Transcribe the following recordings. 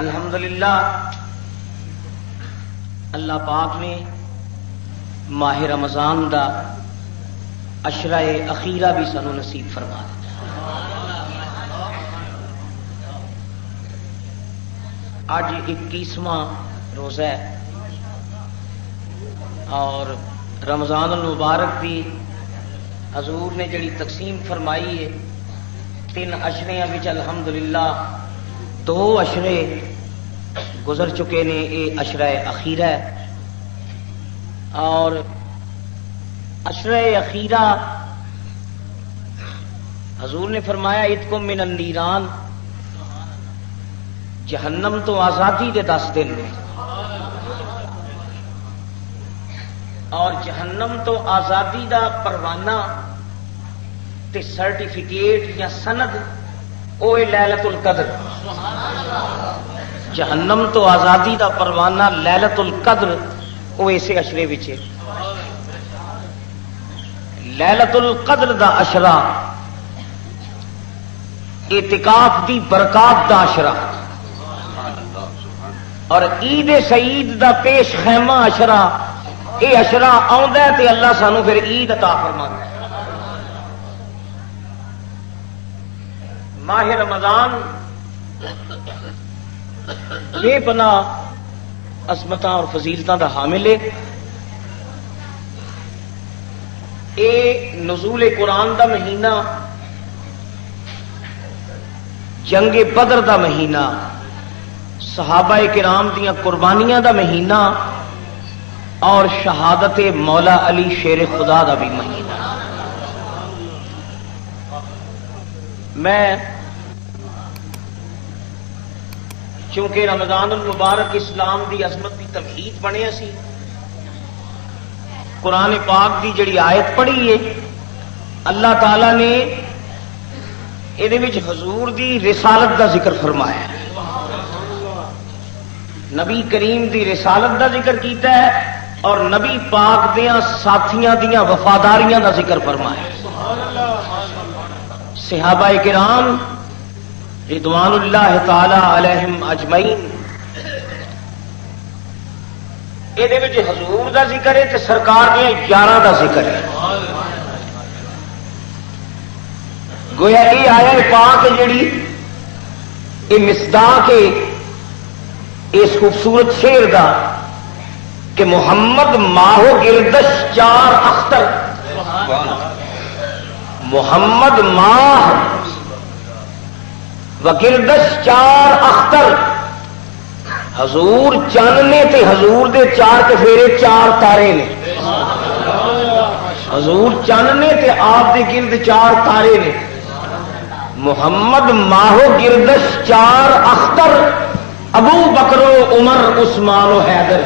الحمدللہ اللہ پاک نے ماہ رمضان دا عشرہ اخیرہ بھی سانو نصیب فرما دیا۔ اج 21واں روزہ ہے اور رمضان المبارک بھی حضور نے جڑی تقسیم فرمائی ہے 3 عشریاں وچ الحمدللہ 2 عشرے گزر چکے نے، یہ عشرہ اخیرہ ہے اور عشرہ اخیرہ حضور نے فرمایا اتکم من النیران، جہنم تو آزادی دے 10 دن نے، اور جہنم تو آزادی دا پروانہ تے سرٹیفکیٹ یا سند وہ لیلۃ القدر۔ جہنم تو آزادی دا پروانہ لیلۃ القدر وہ اسے عشرے وچ ہے۔ لیلۃ القدر دا عشرہ اعتکاف دی برکات دا عشرہ اور عید سعید دا پیش خیمہ عشرہ، یہ عشرہ آندا ہے تے اللہ سانو پھر عید عطا فرماتا ہے۔ ماہ رمضان بے پناہ عظمتاں اور فضیلتاں دا حامل ہے۔ اے نزول قرآن دا مہینہ، جنگ بدر دا مہینہ، صحابہ کرام دیاں قربانیاں دا مہینہ اور شہادت مولا علی شیر خدا دا بھی مہینہ۔ میں چونکہ رمضان المبارک اسلام دی عظمت دی تمہید بنیا سی، قرآن پاک دی جڑی آیت پڑھی ہے اللہ تعالی نے یہ حضور دی رسالت دا ذکر فرمایا ہے، نبی کریم دی رسالت دا ذکر کیتا ہے اور نبی پاک دیاں ساتھیاں دیاں وفاداریاں دا ذکر فرمایا ہے۔ صحابہ کرام رضوان اللہ تعالی علیہم اجمعین، یہ حضور دا ذکر ہے تے سرکار دے 11 دا ذکر ہے۔ گویا یہ آیت پاک جڑی یہ مصداق ہے اس خوبصورت شعر دا کہ محمد ماہو گردش 4 اختر، محمد ماہ و گردش 4 اختر، حضور چند نے تے حضور دے 4 چفیرے 4 تارے نے، حضور چند نے تے آپ دے گرد 4 تارے نے۔ محمد ماہو گردش 4 اختر، ابو بکر و عمر عثمان و حیدر،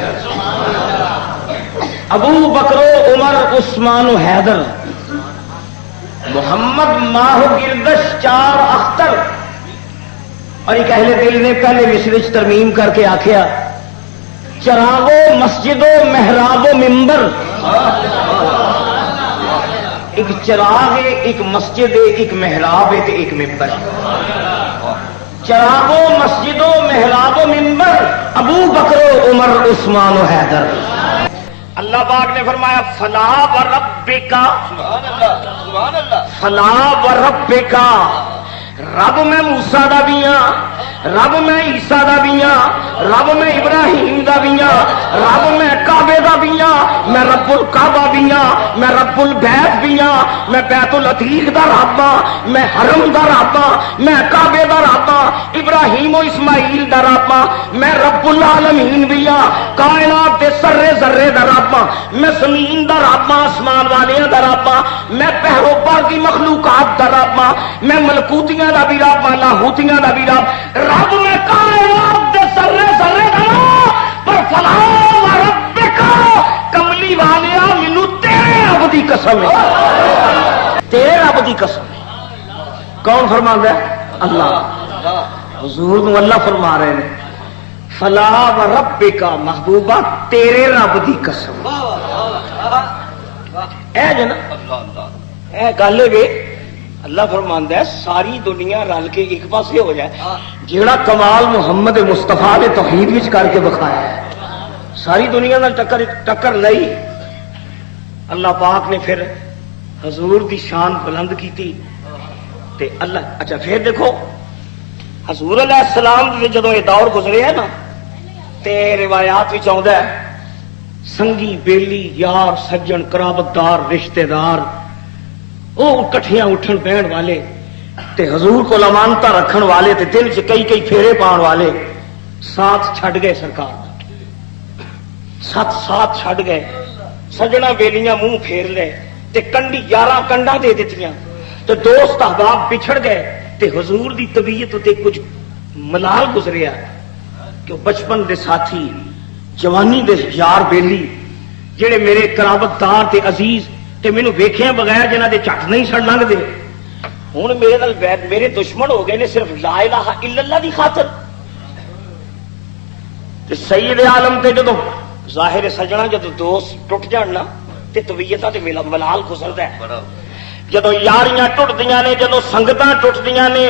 ابو بکر و عمر عثمان و حیدر۔ محمد ماہو گردش 4 اختر، اور ایک اہل دل نے پہلے مصرے ترمیم کر کے آخیا چراغو مسجد و محراب و ممبر، ایک چراغ ہے، ایک مسجد ہے، ایک محراب ہے تے ایک ممبر ہے۔ چراغو مسجد و محراب و ممبر، ابو بکر و عمر عثمان و حیدر۔ اللہ پاک نے فرمایا فلا وربک، فلا وربک، رب میں موسیٰ دا بھی ہاں، رب میں عیسیٰ دا بھی ہاں، رب میں ابراہیم دا بھی ہاں، رب میں کعبے دا بھی ہاں، میں رب الکعبہ بھی ہاں، میں رب البیت بھی ہاں، میں بیت العتیق دا رب ہاں، میں حرم دا رب ہاں، میں کعبے دا رب ہاں، ابراہیم و اسماعیل دا رب ہاں، میں رب العالمین بھی ہاں، کائنات دے سرے ذرے دا رب ہاں، میں زمین دا رب ہاں، آسمان والیاں دا رب ہاں، میں پہرو پر دی مخلوقات دا رب ہاں، میں ملکوتیاں دا بھی رب ہاں، لاہوتیاں دا بھی رب میں کائنات دے سرے ذرے دا رب، پر فلا وربک کملی والیا مینوں تیرے رب دی قسم ہے، تیرے رب دی قسم ہے۔ کون فرماندا ہے؟ اللہ۔ حضور کو اللہ فرما رہے ہیں فلا وربک محبوبہ تیرے رب دی قسم۔ اے جنا اے گل ہے اللہ فرماندا ہے ساری دنیا رل کے ایک پاسے ہو جائے، جیڑا کمال محمد مصطفیٰ نے توحید وچ کر کے بخایا ہے، ساری دنیا نال ٹکر لئی۔ اللہ پاک نے پھر حضور دی شان بلند کیتی تے اللہ اچھا پھر دیکھو حضور علیہ السلام دے جدوں یہ دور گزرے ہے نا تے روایات وچ آوندا ہے سنگی بیلی یار سجن قرابتدار رشتہ دار وہ کٹھیاں اٹھن بہن والے تے حضور کو امانتاں رکھن والے تے دل چ کئی کئی پھیرے پاؤن والے ساتھ چھڈ گئے، سرکار ساتھ چھڈ گئے، سجنا بیلیاں منہ پھیر لے تے کنڈی 11 کنڈا دے دتیاں تے دوست احباب بچھڑ گئے تے حضور دی طبیعت تے کچھ ملال گزریا کہ بچپن دے ساتھی جوانی دے یار بیلی جڑے میرے قرابتدار تے عزیز تے مینوں ویکھیا بغیر جنہاں دے جھٹ نہیں سڑ لنگ دے ہن میرے نال میرے دشمن ہو گئے نے صرف لا الہ الا اللہ دی خاطر۔ تے سید عالم تے جدوں ظاہر سجنا جدوں دوست ٹوٹ جان نا تے طبیعتاں تے ملال گزردا ہے، جدوں یاریاں ٹوٹدیاں نے جدوں سنگتاں ٹوٹدیاں نے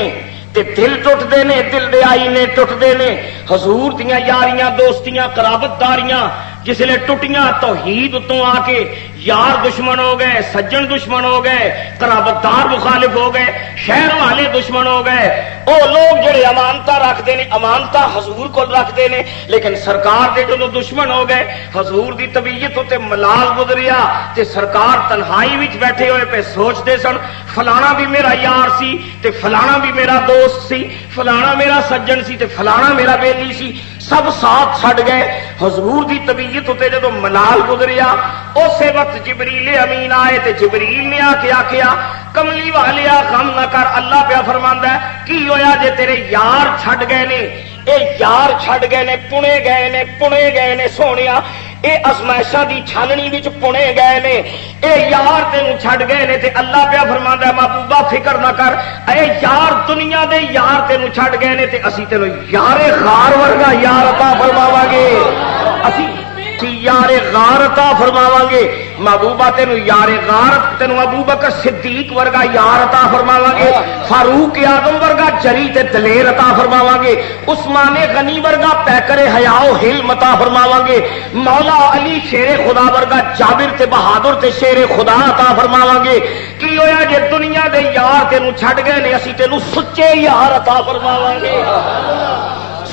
تے دل ٹوٹدے نے، دل دے آئینے ٹوٹدے نے۔ حضور دیاں یاریاں دوستیاں قرابتداریاں جسلے ٹوٹیاں توحید اتوں آ کے یار دشمن ہو گئے، سجن دشمن ہو گئے، قرابتدار مخالف ہو گئے، شہر والے دشمن ہو گئے، او لوگ جڑے امانتاں رکھتے ہیں امانتاں حضور کو رکھتے ہیں لیکن سرکار دے جدوں دشمن ہو گئے حضور دی طبیعت تے ملال گزریا تے سرکار تنہائی وچ بیٹھے ہوئے پہ سوچتے سن فلانا بھی میرا یار سی تے فلانا بھی میرا دوست سی، فلانا میرا سجن سی تے فلانا میرا بیلی سی، سب ساتھ چھڈ گئے۔ حضور دی طبیعت تے جدوں ملال گزریا اسی وقت جبریل امین آئے تے جبریل نے آ کے آخیا کملی والیا غم نہ کر، اللہ پیا فرماندا ہے کی ہویا جے تیرے یار چھڈ گئے نے، اے یار چھڈ گئے نے، پنے گئے نے سونیا، اے ازمائشاں دی چھاننی وچ پنے گئے نے، اے یار تینوں چھڈ گئے نے تے اللہ پیا فرماندا ہے محبوبہ فکر نہ کر، اے یار دنیا دے یار تینوں چھڈ گئے نے تے اسی تینوں یار غار ورگا یار عطا فرماواں گے، اسی یار غار عطا فرماواں گے، محبوبہ تینوں یار غار تینوں ابو بکر صدیق ورگا یار عطا فرماواں گے، فاروق اعظم ورگا جری تے دلیر عطا فرماواں گے، عثمان غنی ورگا پیکر حیا و حلم عطا فرماواں گے، مولا علی شیر خدا ورگا جابر تے بہادر تے شیر خدا عطا فرماواں گے۔ کی ہویا جے دنیا دے یار تینوں چھڈ گئے نے اسی تینوں سچے یار عطا فرماواں گے،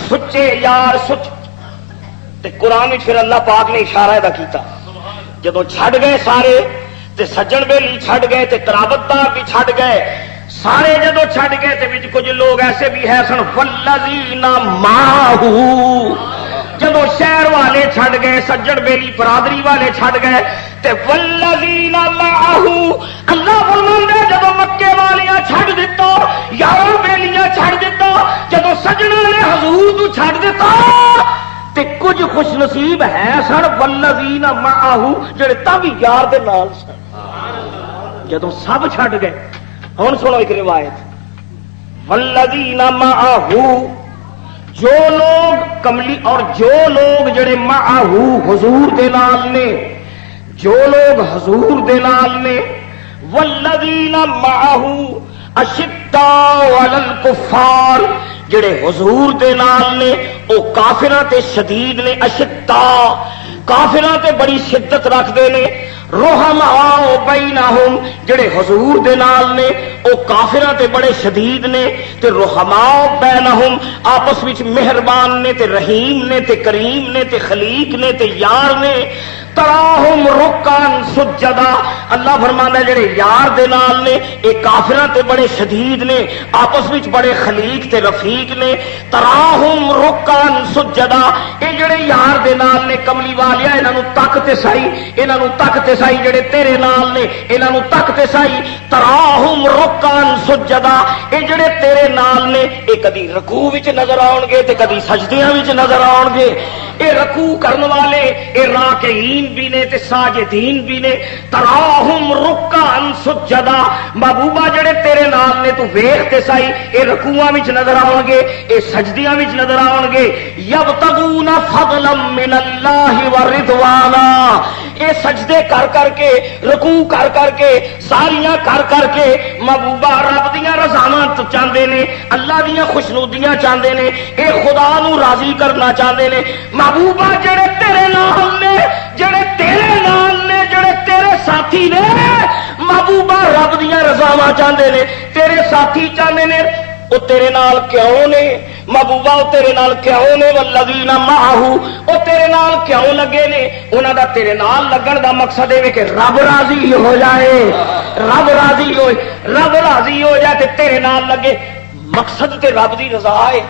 سچے یار سچ تے قرآن وچ پھر اللہ پاک نے اشارہ ادا کیتا جدوں چھڈ گئے سارے تے سجن بیلی چھڈ گئے تے قرابتدار بھی چھڈ گئے، سارے جدوں چھڈ گئے تے وچ کچھ لوگ ایسے بھی ہے سن والذین معہ، جدوں شہر والے چھڈ گئے سجن بیلی برادری والے چھڈ گئے تے والذین معہ اللہ فرماندا جدوں مکے والیاں چھڈ دتا یار بیلیاں چھڈ دتا جدوں سجنا نے حضور کو چھڈ دتا تے کچھ خوش نصیب ہے سن والذین معہ جڑے تاں بھی یار دے نال سن، جدوں سب چھڈ گئے ہن سنو ایک روایت والذین معہ جو لوگ کملی اور جو لوگ جڑے معہ حضور دے نال نے، جو لوگ حضور دے نال نے، والذین معہ اشداء علی الکفار جڑے حضور دے نال نے او کافراں تے شدید نے، اشداء کافراں تے بڑی شدت رکھدے نے، رحماء بینہم جڑے حضور دے نال نے او کافراں تے بڑے شدید نے تے رحماء بینہم آپس وچ مہربان نے تے رحیم نے تے کریم نے تے خلیق نے تے یار نے، تراہم رکعن سجدا اللہ فرماندا جڑے یار دے نال نے اے کافراں تے بڑے شدید نے آپس وچ بڑے خلیق تے رفیق نے، تراہم رکعن سجدا اے جڑے یار دے نال نے کملی والیا انہاں نوں تک تے سہی، انہاں نوں تک تے سہی جڑے تیرے نال نے انہاں نوں تک تے سہی، تراہم رکعن سجدا اے جڑے تیرے نال نے اے کدی رکوع وچ نظر آؤن گے تے کدی سجدیاں وچ نظر آؤن گے، اے رکوع کرن والے اے راکعین بھی نے تے ساجدین بھی نے، تراہم رکعن سجدا محبوبہ جڑے تیرے نال نے تو ویکھ تے سائی اے رکوعاں وچ نظر آؤن گے، اے سجدیاں وچ نظر آؤن گے، یبتغون فضلا من اللہ ورضوانا یہ سجدے کر کر کے رکوع کر کر کے ساریاں کر کر کے محبوبہ رب دیاں رضاواں چاہتے نے اللہ دیاں خوشنودیاں چاہتے نے اے خدا نو راضی کرنا چاہتے نے محبوبہ جڑے تیرے نال نے جڑے تیرے نال نے جڑے تیرے ساتھی نے محبوبہ رب دیاں رضاواں چاہتے نے تیرے ساتھی چاہتے نے وہ تیرے نال کیوں نے محبوبہ وہ تیرے نال کیوں نے والذین معہ وہ تیرے نال کیوں لگے نے انہاں دا تیرے نال لگن دا مقصد ہے کہ رب راضی ہو جائے رب راضی ہو جائے تے تیرے نال لگے مقصد تے رب دی رضا ہے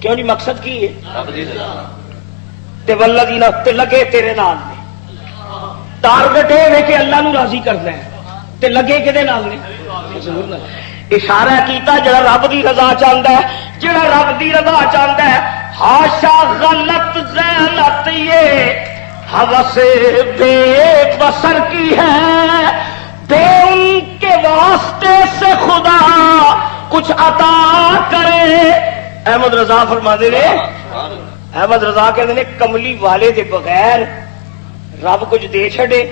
کیوں نہیں مقصد کی ہے رب دی رضا تے والذین تے لگے تیرے نال نے ٹارگٹ ہے کہ اللہ نو راضی کرنا ہے تے لگے کدے نال نے حضور نال اشارہ کیتا جڑا رب دی رضا چاہتا ہے جڑا رب دی رضا چاہتا ہے ہاشا غلط ذلت یہ ہوس بے بسر کی ہے بے ان کے واسطے سے خدا کچھ عطا کرے احمد رضا فرماتے نے احمد رضا کہتے ہیں کملی والے دے بغیر رب کچھ دے چھڑے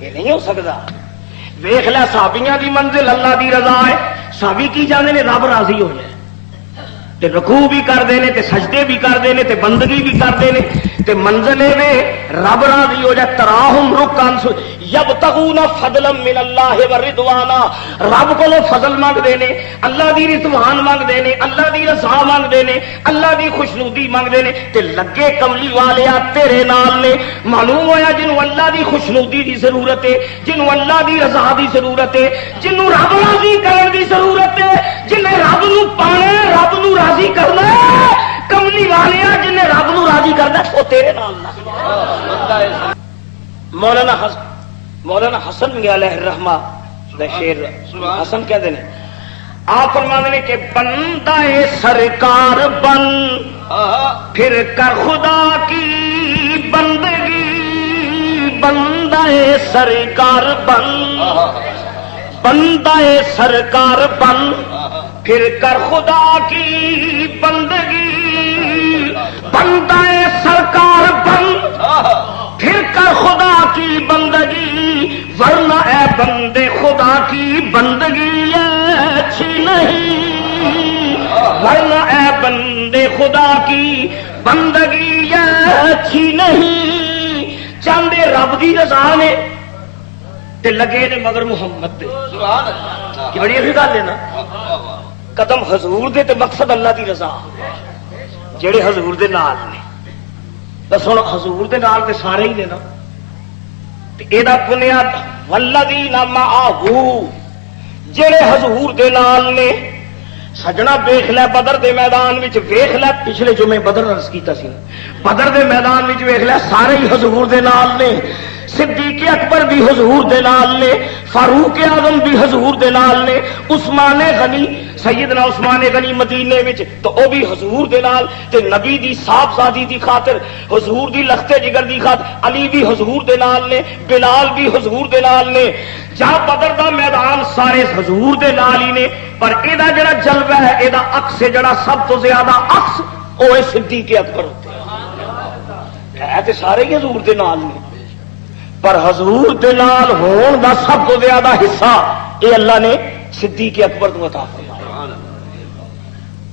یہ نہیں ہو سکتا ویخ لیا صحابیاں دی منزل اللہ دی رضا ہے صحابی کی جانے نے رب راضی ہو جائے تے رکوع بھی کرتے ہیں تے سجدے بھی کرتے ہیں تے بندگی بھی کرتے ہیں تے منزل میں رب راضی ہو جائے تراہم رکعن یبتغون فضلا من اللہ ورضوانا رب کو فضل مانگتے ہیں اللہ دی رضوان مانگتے ہیں اللہ دی رضا مانگتے ہیں اللہ دی خوشنودی مانگتے ہیں تے لگے کملی والیا تیرے نال نے معلوم ہویا جنوں اللہ دی خوشنودی دی ضرورت ہے جنوں اللہ دی رضا دی ضرورت ہے جنوں رب راضی کرن دی ضرورت ہے جنہیں رب نو پانے رب نو راضی کرنا ہے کملی والیا جنہیں رب نو راضی کرنا وہ تیرے نال نہ مولانا حسن علیہ الرحمہ دا شعر حسن کہتے ہیں آپ فرماتے ہیں کہ بندہ سرکار بن پھر کر خدا کی بندگی بندہ سرکار بن بندہ سرکار بن پھر کر خدا کی بندگی بندہ سرکار بن پھر کر خدا کی بندگی ورنہ اے بندے خدا کی بندگی اچھی نہیں ورنہ اے بندے خدا کی بندگی اچھی نہیں چاندے رب دی رضا نے تے لگے نے مگر محمد دے کہ بڑی اچھی گل ہے نا قدم حضور دے تے مقصد اللہ دی رضا جڑے حضور دے نال نے بس ہوں حضور دے نال تے سارے ہی نے نا یہ بنیاد والذین معہ جڑے حضور دے نال نے سجنا ویخ لے بدر دے میدان وچ ویخ لے پچھلے جمعے بدر عرض کیتا سی بدر دے میدان وچ ویخ لے سارے ہی حضور دے نال نے صدیق اکبر بھی حضور دے نال نے فاروق اعظم بھی حضور دے نال نے عثمان غنی سیدنا عثمان غنی مدینے وچ تو او بھی حضور دے نال تے نبی دی صاحبزادی دی خاطر حضور دی لختے جگر دی خاطر علی بھی حضور دے نال نے بلال بھی حضور دے نال نے جا بدر دا میدان سارے حضور دے نال ہی نے پر ایدا جڑا جلوہ ہے ایدا عکس جڑا سب تو زیادہ عکس او ہے صدیق اکبر ہوتے ہے تے سارے ہی حضور دے نال نے پر حضور دے نال ہون دا سب تو زیادہ حصہ اے اللہ نے صدیق اکبر کو عطا فرمایا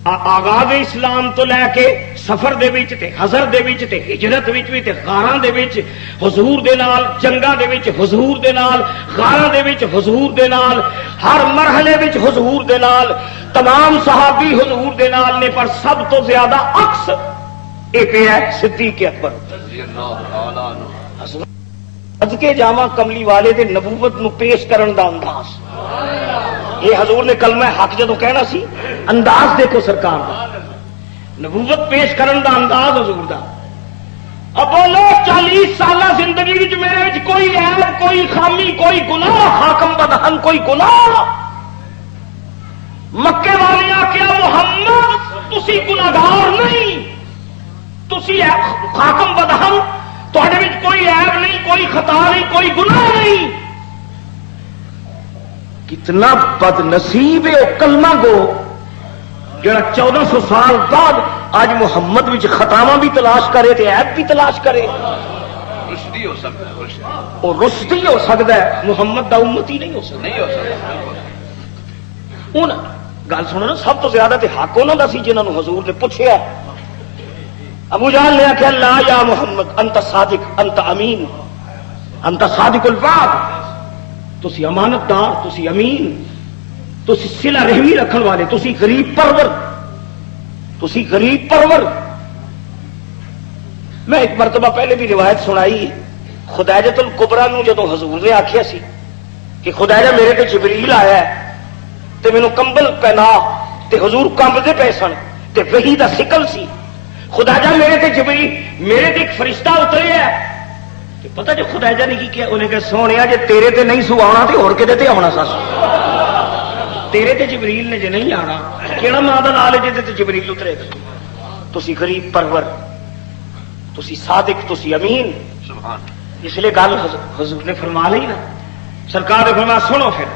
آغاز اسلام تو لے کے سفر دے وچ تے حضر دے وچ تے ہجرت وچ بھی تے غاراں دے وچ حضور دے نال جنگاں دے وچ حضور دے نال غاراں دے وچ حضور دے نال ہر مرحلے وچ حضور دے نال تمام صحابی حضور دے نال نے پر سب تو زیادہ عکس ایک ہے صدیق اکبر رضی اللہ عنہ صدقے جاواں کملی والے دے نبوت نو پیش کرن دا انداز یہ حضور نے کلمہ حق جدو کہنا سی انداز دیکھو سرکار دا نبوت پیش کرن دا انداز حضور دا اب بولو 40 سالہ زندگی وچ میرے وچ کوئی عیب کوئی خامی کوئی گناہ حاکم بدہن کوئی گناہ مکے والے آخیا محمد تسی گناہگار نہیں تسی حاکم بدہن تھوڑے وچ کوئی عیب نہیں کوئی خطا نہیں کوئی گناہ نہیں کتنا بد نصیب ہے وہ کلمہ گو جڑا 1400 سال بعد آج محمد وچ خطاواں بھی تلاش کرے تے عیب بھی تلاش کرے رشدی ہو سکتا ہے، وہ رشدی ہو سکتا ہے، محمد دا امتی نہیں ہو سکتا۔ نہیں ہو سکتا۔ ہوں گل سنو نا، سب تو زیادہ تے حق انہوں کا سی جنہوں حضور نے پوچھا۔ ابو جہل نے آخیا لا یا محمد انت صادق انت امین انت صادق الوعد، تسی امانت دار، تسی امین، تسی صلہ رحمی رکھن والے، تسی غریب پرور، تسی غریب پرور۔ میں ایک مرتبہ پہلے بھی روایت سنائی، خدیجۃ الکبریٰ نو جدوں حضور نے آخیا سی کہ خدیجہ میرے تے جبریل آیا ہے تے مینوں کمبل پہنا، تے حضور کمبدے پے سن تے وحی دا سکل سی، خدیجہ میرے تے جبریل، میرے تے ایک فرشتہ اترے ہے، تے پتہ جو خدیجہ نے کی کیا، انہیں کہ سونیا جے تیرے تے نہیں سو آنا تے ہور کدے تے آنا سا، تیرے تے جبریل نے جے نہیں آنا، کیڑا ماں دا نال ہے جے تے جبریل اترے گا؟ تسی غریب پرور، تسی صادق، تسی امین۔ سبحان اس لیے گل حضور نے فرما لی نا، سرکار نے فرمایا سنو پھر،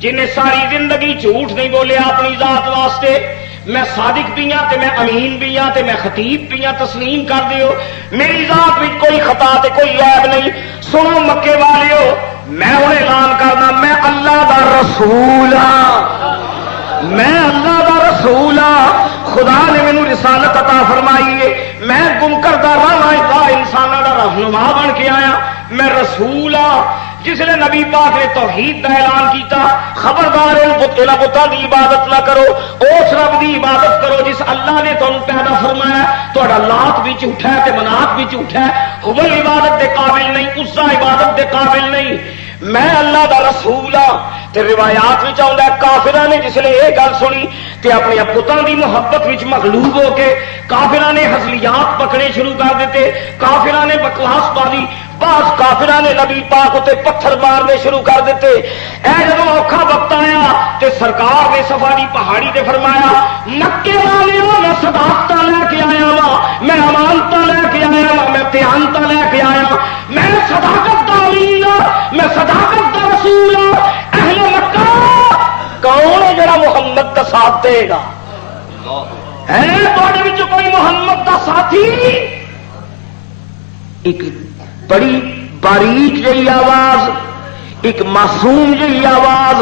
جن نے ساری زندگی جھوٹ نہیں بولیا اپنی ذات واسطے، میں صادق بھی ہاں تے میں امین بھی ہاں تے میں خطیب بھی ہاں، تسلیم کر دیو میری ذات میں کوئی خطا تے کوئی عیب نہیں۔ سنو مکے والیو، میں ہوں اعلان کرنا، میں اللہ دا رسول ہاں، میں اللہ دا رسول ہاں، خدا نے مینوں رسالت عطا فرمائی ہے، میں گم کردہ راہ انساناں دا رہنما بن کے آیا، میں رسول ہاں۔ جس نے نبی پاک نے توحید کا اعلان کیتا، خبردار انہاں بتاں دی عبادت نہ کرو، اس رب دی عبادت کرو جس اللہ نے تمہیں پیدا فرمایا۔ تہاڈا لات بھی جھوٹا ہے تے منات بھی جھوٹا ہے، حبل عبادت دے قابل نہیں، عزا عبادت دے قابل نہیں، میں اللہ دا رسول ہاں۔ تے روایات وچ آوندا ہے کافراں نے جس نے یہ گل سنی تے اپنی پتاں دی محبت وچ مغلوب ہو کے کافراں نے ہزلیات پکڑے شروع کر دیتے، کافراں نے بکواس پالی، بعض کافراں نے نبی پاک تے پتھر مارنے شروع کر دیتے۔ اے جدوں اوکھا وقت آیا تے سرکار نے صفا دی پہاڑی تے فرمایا مکے والیوں میں صداقتاں لے کے آیا وا، میں امانتاں لے کے آیا وا، میں دیانتاں لے کے آیا، میں صداقت دا امین ہاں، میں صداقت دا رسول ہاں۔ اہل مکہ کون ہے جڑا محمد دا ساتھ دے گا؟ ہے تواڈے وچ کوئی محمد دا ساتھی؟ ایک بڑی باریک جہی آواز، ایک معصوم جہی آواز،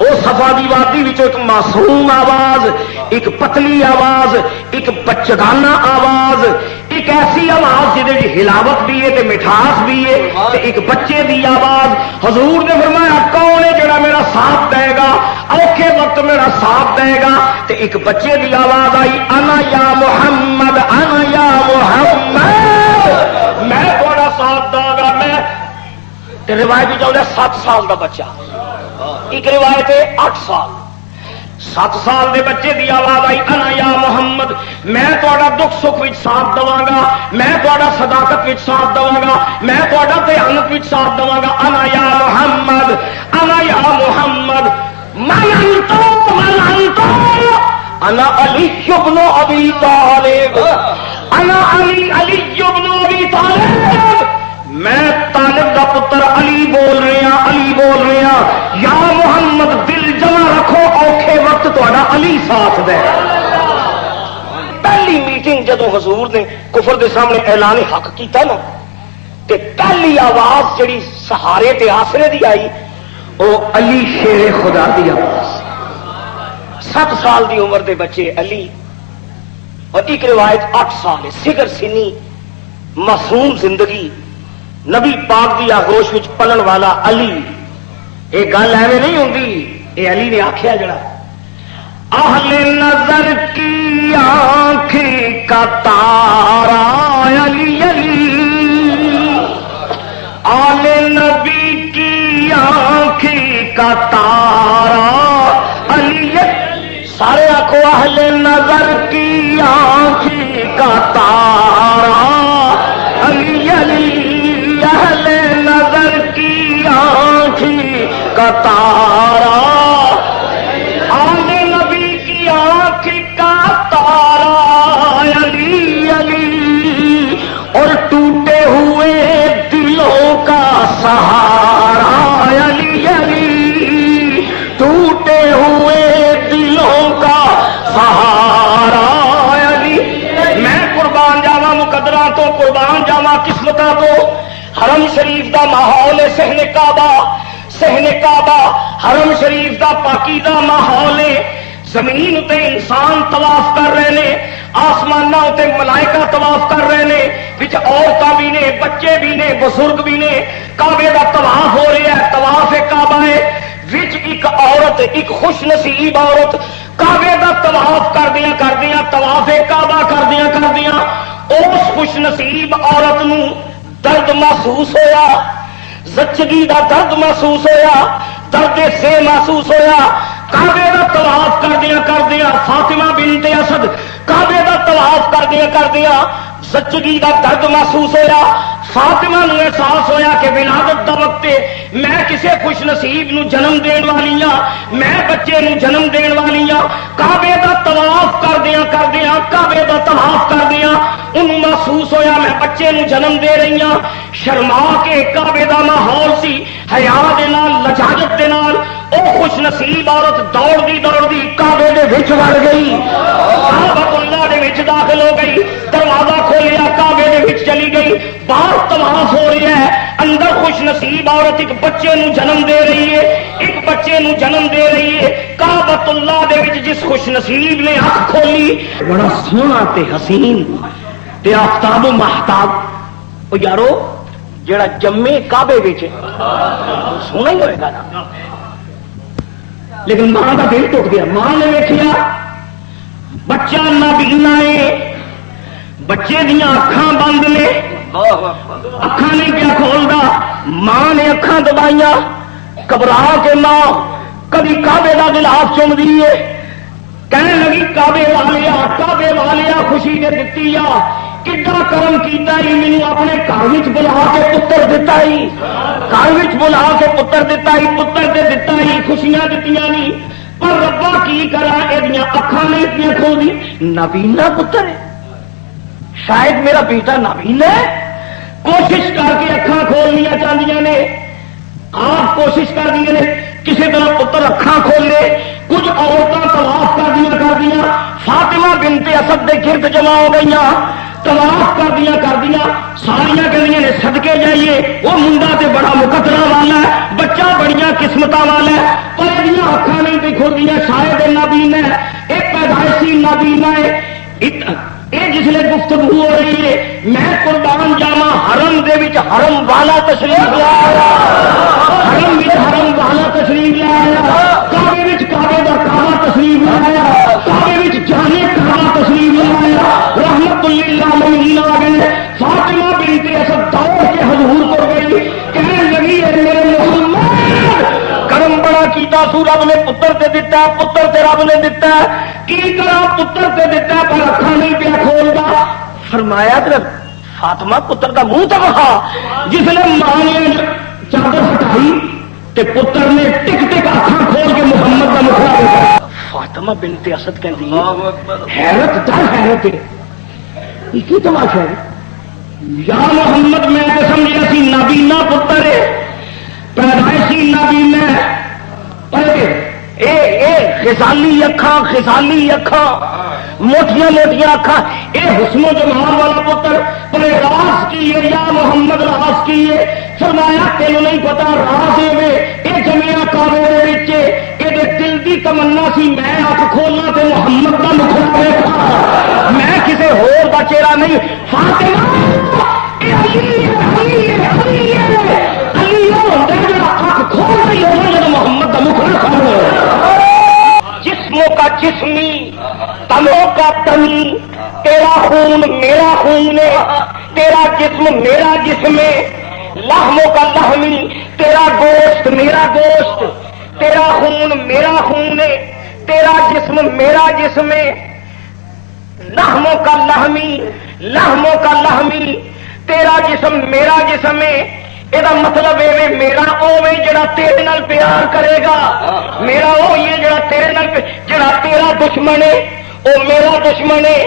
وہ صفا دی وادی وچ ایک معصوم آواز، ایک پتلی آواز، ایک بچگانہ آواز، ایک ایسی آواز جہدے ہلاوت بھی ہے تے مٹھاس بھی ہے تے ایک بچے دی آواز۔ حضور نے فرمایا کون ہے جڑا میرا ساتھ دے گا، اوکھے وقت میرا ساتھ دے گا؟ تے ایک بچے دی آواز آئی انا یا محمد انا یا محمد، میں تھوڑا ساتھ داں گا۔ میں روایت بھی چاہتا ہے 7 سال کا بچہ، ایک روایت ہے 8 سال، 7 سال دے بچے دی آواز آئی انا یا محمد، میں تھوڑا دکھ سکھ وچ ساتھ دواں گا، میں تھوڑا صداقت وچ ساتھ دواں گا، میں تھوڑا دیانت وچ ساتھ دواں گا۔ انا یا محمد انا یا محمد، من انت انا علی ابن ابی طالب، انا علی ابن ابی طالب، میں طالب دا پتر علی بول رہا ہاں، علی بول رہا ہاں۔ یا محمد دل جمع رکھو، اوکھے وقت تہاڈا علی ساتھ دے۔ پہلی میٹنگ جدو حضور نے کفر دے سامنے اعلان حق کیتا نا تے پہلی آواز جڑی سہارے تے آسرے دی آئی او علی شیر خدا دی آواز۔ 7 سال دی عمر دے بچے علی، اور ایک روایت 8 سال ہے، صغر سنی معصوم زندگی، نبی پاک دی آغوش وچ پلن والا علی۔ یہ گل ایویں نہیں ہوندی، یہ علی نے آخیا جڑا اہل نظر کی آنکھ کا تارا علی علی، آل نبی کی آنکھ کا تارا علی علی، سارے آنکھو اہل نظر کی آنکھ کا تارا علی علی، اہل نظر کی آنکھ کا تارا، آل نبی کی آنکھ کا تارا علی علی، اور ٹوٹے ہوئے دلوں کا سہارا علی علی، ٹوٹے ہوئے دلوں کا سہارا علی۔ میں قربان جاواں مقدراں تو، قربان جاواں قسمتاں تو، حرم شریف دا ماحول ہے صحن کعبہ، صحن کعبہ حرم شریف دا پاکیزہ ماحول ہے۔ زمین تے انسان طواف کر رہے نے، آسمان تے ملائکہ طواف کر رہے نے، وچ عورتاں بھی نے، بچے بھی نے، بزرگ بھی نے، کعبے دا طواف ہو رہا ہے، طواف کعبہ ہے، وچ ایک عورت، ایک خوش نصیب عورت کعبے دا طواف کردیاں طواف کعبہ کردیاں اس خوش نصیب عورت نو درد محسوس ہویا، زچگی دا درد محسوس ہویا، درد سے محسوس ہویا۔ کعبے دا طواف کردیاں فاطمہ بنت اسد کعبے دا طواف کردیاں زچگی دا درد محسوس ہویا۔ فاطمہ نو احساس ہویا کہ ولادت دا وقت میں کسے خوش نصیب نو جنم دین والی ہاں، میں بچے نو جنم دین والی ہاں۔ کعبے دا طواف کردیاں کعبے دا طواف کردیاں انہوں محسوس ہویا میں بچے نو جنم دے رہی ہاں۔ شرما کے کعبے دا ماحول سی، حیا دے نال، لجاجت دے نال او خوش نصیب عورت دوڑ دی کعبے دے وچ وڑ گئی، کعبۃ اللہ دے وچ داخل ہو گئی، دروازہ کھولیا کعبے دے وچ چلی گئی۔ باہر طواف ہو رہا ہے، اندر خوش نصیب عورت ایک بچے نو جنم دے رہی ہے، ایک بچے نو جنم دے رہی ہے۔ کعبۃ اللہ دے وچ جس خوش نصیب نے اکھ کھولی، بڑا سونا تے حسین تے آفتاب و محتاب، او یارو جڑا جمے کعبے وچ سونا ہی ہوئے گا نا، لیکن ماں کا دل ٹوٹ گیا۔ ماں نے ویکھیا بچہ نابینا ہے، بچے دیا اکھاں بند نے، اکھاں نہیں پیا کھولدا، ماں نے اکھاں دبائیاں، گھبرا کے ماں کبھی کعبے کا گلاف چوم دیے، کہنے لگی کعبے والیا خوشی نے دتی آ، کڈا کرم کیتا ہی مینوں اپنے گھر وچ بلا کے پتر دتا ہی، گھر وچ بلا کے پتر دتا ہی، پتر تے دتا ہی، خوشیاں دتیاں نہیں، پر ربا کی کرا یہ اکھاں نہیں پیا کھول دی۔ نابینا پتر ہے، شاید میرا بیٹا نابینا ہے، کوشش کر کے اکھاں کھولنیاں چاہدیاں نے، آپ کوشش کر دیے نے کسی طرح پتر اکھاں کھولے۔ کچھ عورتیں طواف کردیاں فاطمہ بنت اسد دے گرد جمع ہو گئی، طواف کردیاں ساریاں کہندیاں نے صدقے جائیے، وہ منڈا تے بڑا مقدرہ والا ہے، بچہ بڑیاں قسمتاں والا ہے، پر یہ اکھاں نہیں پہ کھولدیاں، شاید نابینا ہے، ایک پیدائشی نابینا ہے۔ یہ جس لیے گفتگو ہو رہی ہے، میں قربان جاواں حرم دے وچ حرم والا تشریف لایا، حرم وچ حرم والا تشریف لایا، کعبے وچ کعبے دا کعبہ تشریف لایا، کعبے وچ جانے کعبہ تشریف لایا، رحمت للعالمین آ گئے۔ فاطمہ بنت اسد دوڑ کے حضور کو گئی، کہنے لگی اے میرے محمد کرم بڑا کیتا سو، رب نے پتر تے دتا، پتر تے رب نے دتا، کی کرا پتر تے دتا پر اکھاں نہیں پیا کھولدا۔ فرمایا تے فاطمہ پتر دا منہ تے وہا، جس نے ماں نے چادر ہٹائی تے پتر نے ٹک ٹک اکھاں کھول کے محمد دا مکھڑا دیکھا۔ فاطمہ بنت اسد کہندی حیرت در حیرت ہے، یہ کی تماشا ہے؟ یا محمد میں تے سمجھیا سی نابینا پتر ہے، پیدائشی نابینا ہے، پر اے خصالی اکھاں موٹیاں اکھاں، اے حسن و جمال والا پتر، پر راز کی ہے یا محمد راز کی ہے؟ فرمایا تینوں نہیں پتا راز اے جمیا کعبے دے وچ، اے دل دی تمنا سی میں اکھ کھولنا تے محمد دا مکھڑا ویکھاں، میں کسے ہور دا چہرہ نہیں۔ فاطمہ اے علی ہوندا جڑا اکھ کھول رہی ہو جب محمد دا مکھڑا کھولے۔ جسموں کا جسمی، تنوں کا تنی، تیرا خون میرا خون ہے، تیرا جسم میرا جسم ہے، لحموں کا لحمی، تیرا گوشت میرا گوشت، تیرا خون میرا خون ہے، تیرا جسم میرا جسم ہے، لحموں کا لحمی، تیرا جسم میرا جسم ہے۔ یہ مطلب ہے میرا اوے جڑا تیرے نال پیار کرے گا، میرا وہ یہ جڑا تیرے نال جڑا تیرا دشمن ہے وہ میرا دشمن ہے،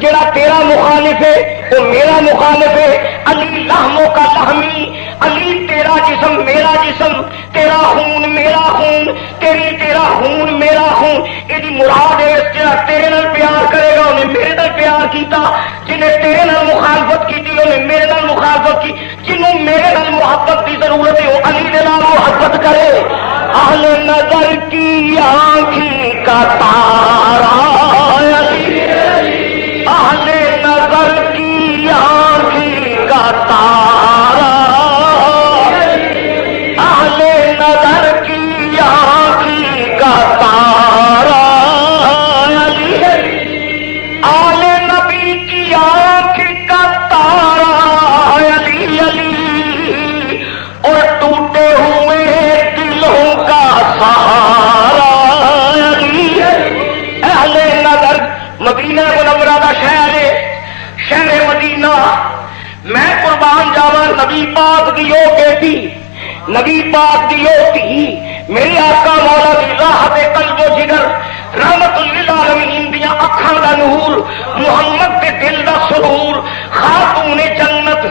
جڑا تیرا مخالف ہے وہ میرا مخالف ہے۔ علی لحموں کا لحمی، علی تیرا جسم میرا جسم، تیرا خون میرا خون، تیرا خون میرا خون، یہ مراد ہے جہاں تیرے نال پیار کرے گا انہیں میرے نال پیار کیتا، جنہیں تیرے نال مخالفت کی انہیں میرے نال مخالفت کی، جنہوں میرے نال محبت کی ضرورت ہے وہ علی دے نال محبت کرے۔ اہل نظر کی آنکھیں کا تارا علی، اہل نظر کی آنکھیں کا تارا، اہل نظر کی آنکھیں کا تارا علی، آل نبی کی آنکھ کا تارا علی علی، اور ٹوٹے ہوئے دلوں کا سہارا علی۔ اہل نظر مدینہ منورہ دا شہر ہے، شہر مدینہ، میں قربان جاواں نبی پاک دی او بیٹی، نبی پاک دی او تھی، میرے آقا مولا دی راحت قلب و جگر، رحمت للعالمین دیاں اکھاں دا نور، محمد دے دل دا سرور، خاتون جنت،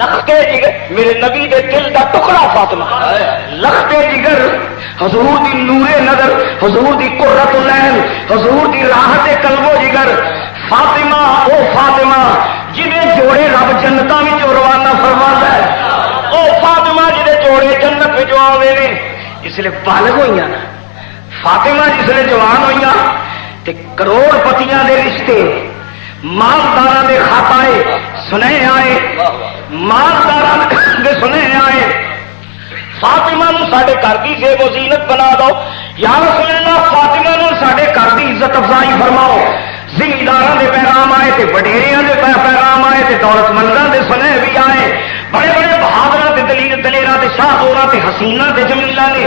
لختے جگر میرے نبی دے دل دا ٹکڑا فاطمہ، لختے جگر، حضور دی نور نظر، حضور دی قرۃ العین، حضور دی راحت قلب و جگر، فاطمہ او فاطمہ جنہیں جوڑے رب جنتاں وچ روانہ فرماتا ہے، او فاطمہ جنہیں جوڑے جنت وچ آوے نے، جس لے بالغ ہوئیاں نا فاطمہ، جس لے جوان ہوئیاں تے کروڑ پتیاں دے رشتے، مالداراں دے خط آئے، سنے آئے، مالداراں دے سنے آئے، فاطمہ نو ساڈے گھر دی زیب و زینت بنا دو، یا رسول اللہ فاطمہ نو ساڈے گھر دی عزت افزائی فرماؤ۔ زمینداراں دے پیغام آئے تے وڈیریاں دے پیغام آئے تے دولت منداں دے سنے بھی آئے، بڑے بڑے بہادراں تے دلیراں تے شاہدوراں تے حسیناں تے جمیلاں نے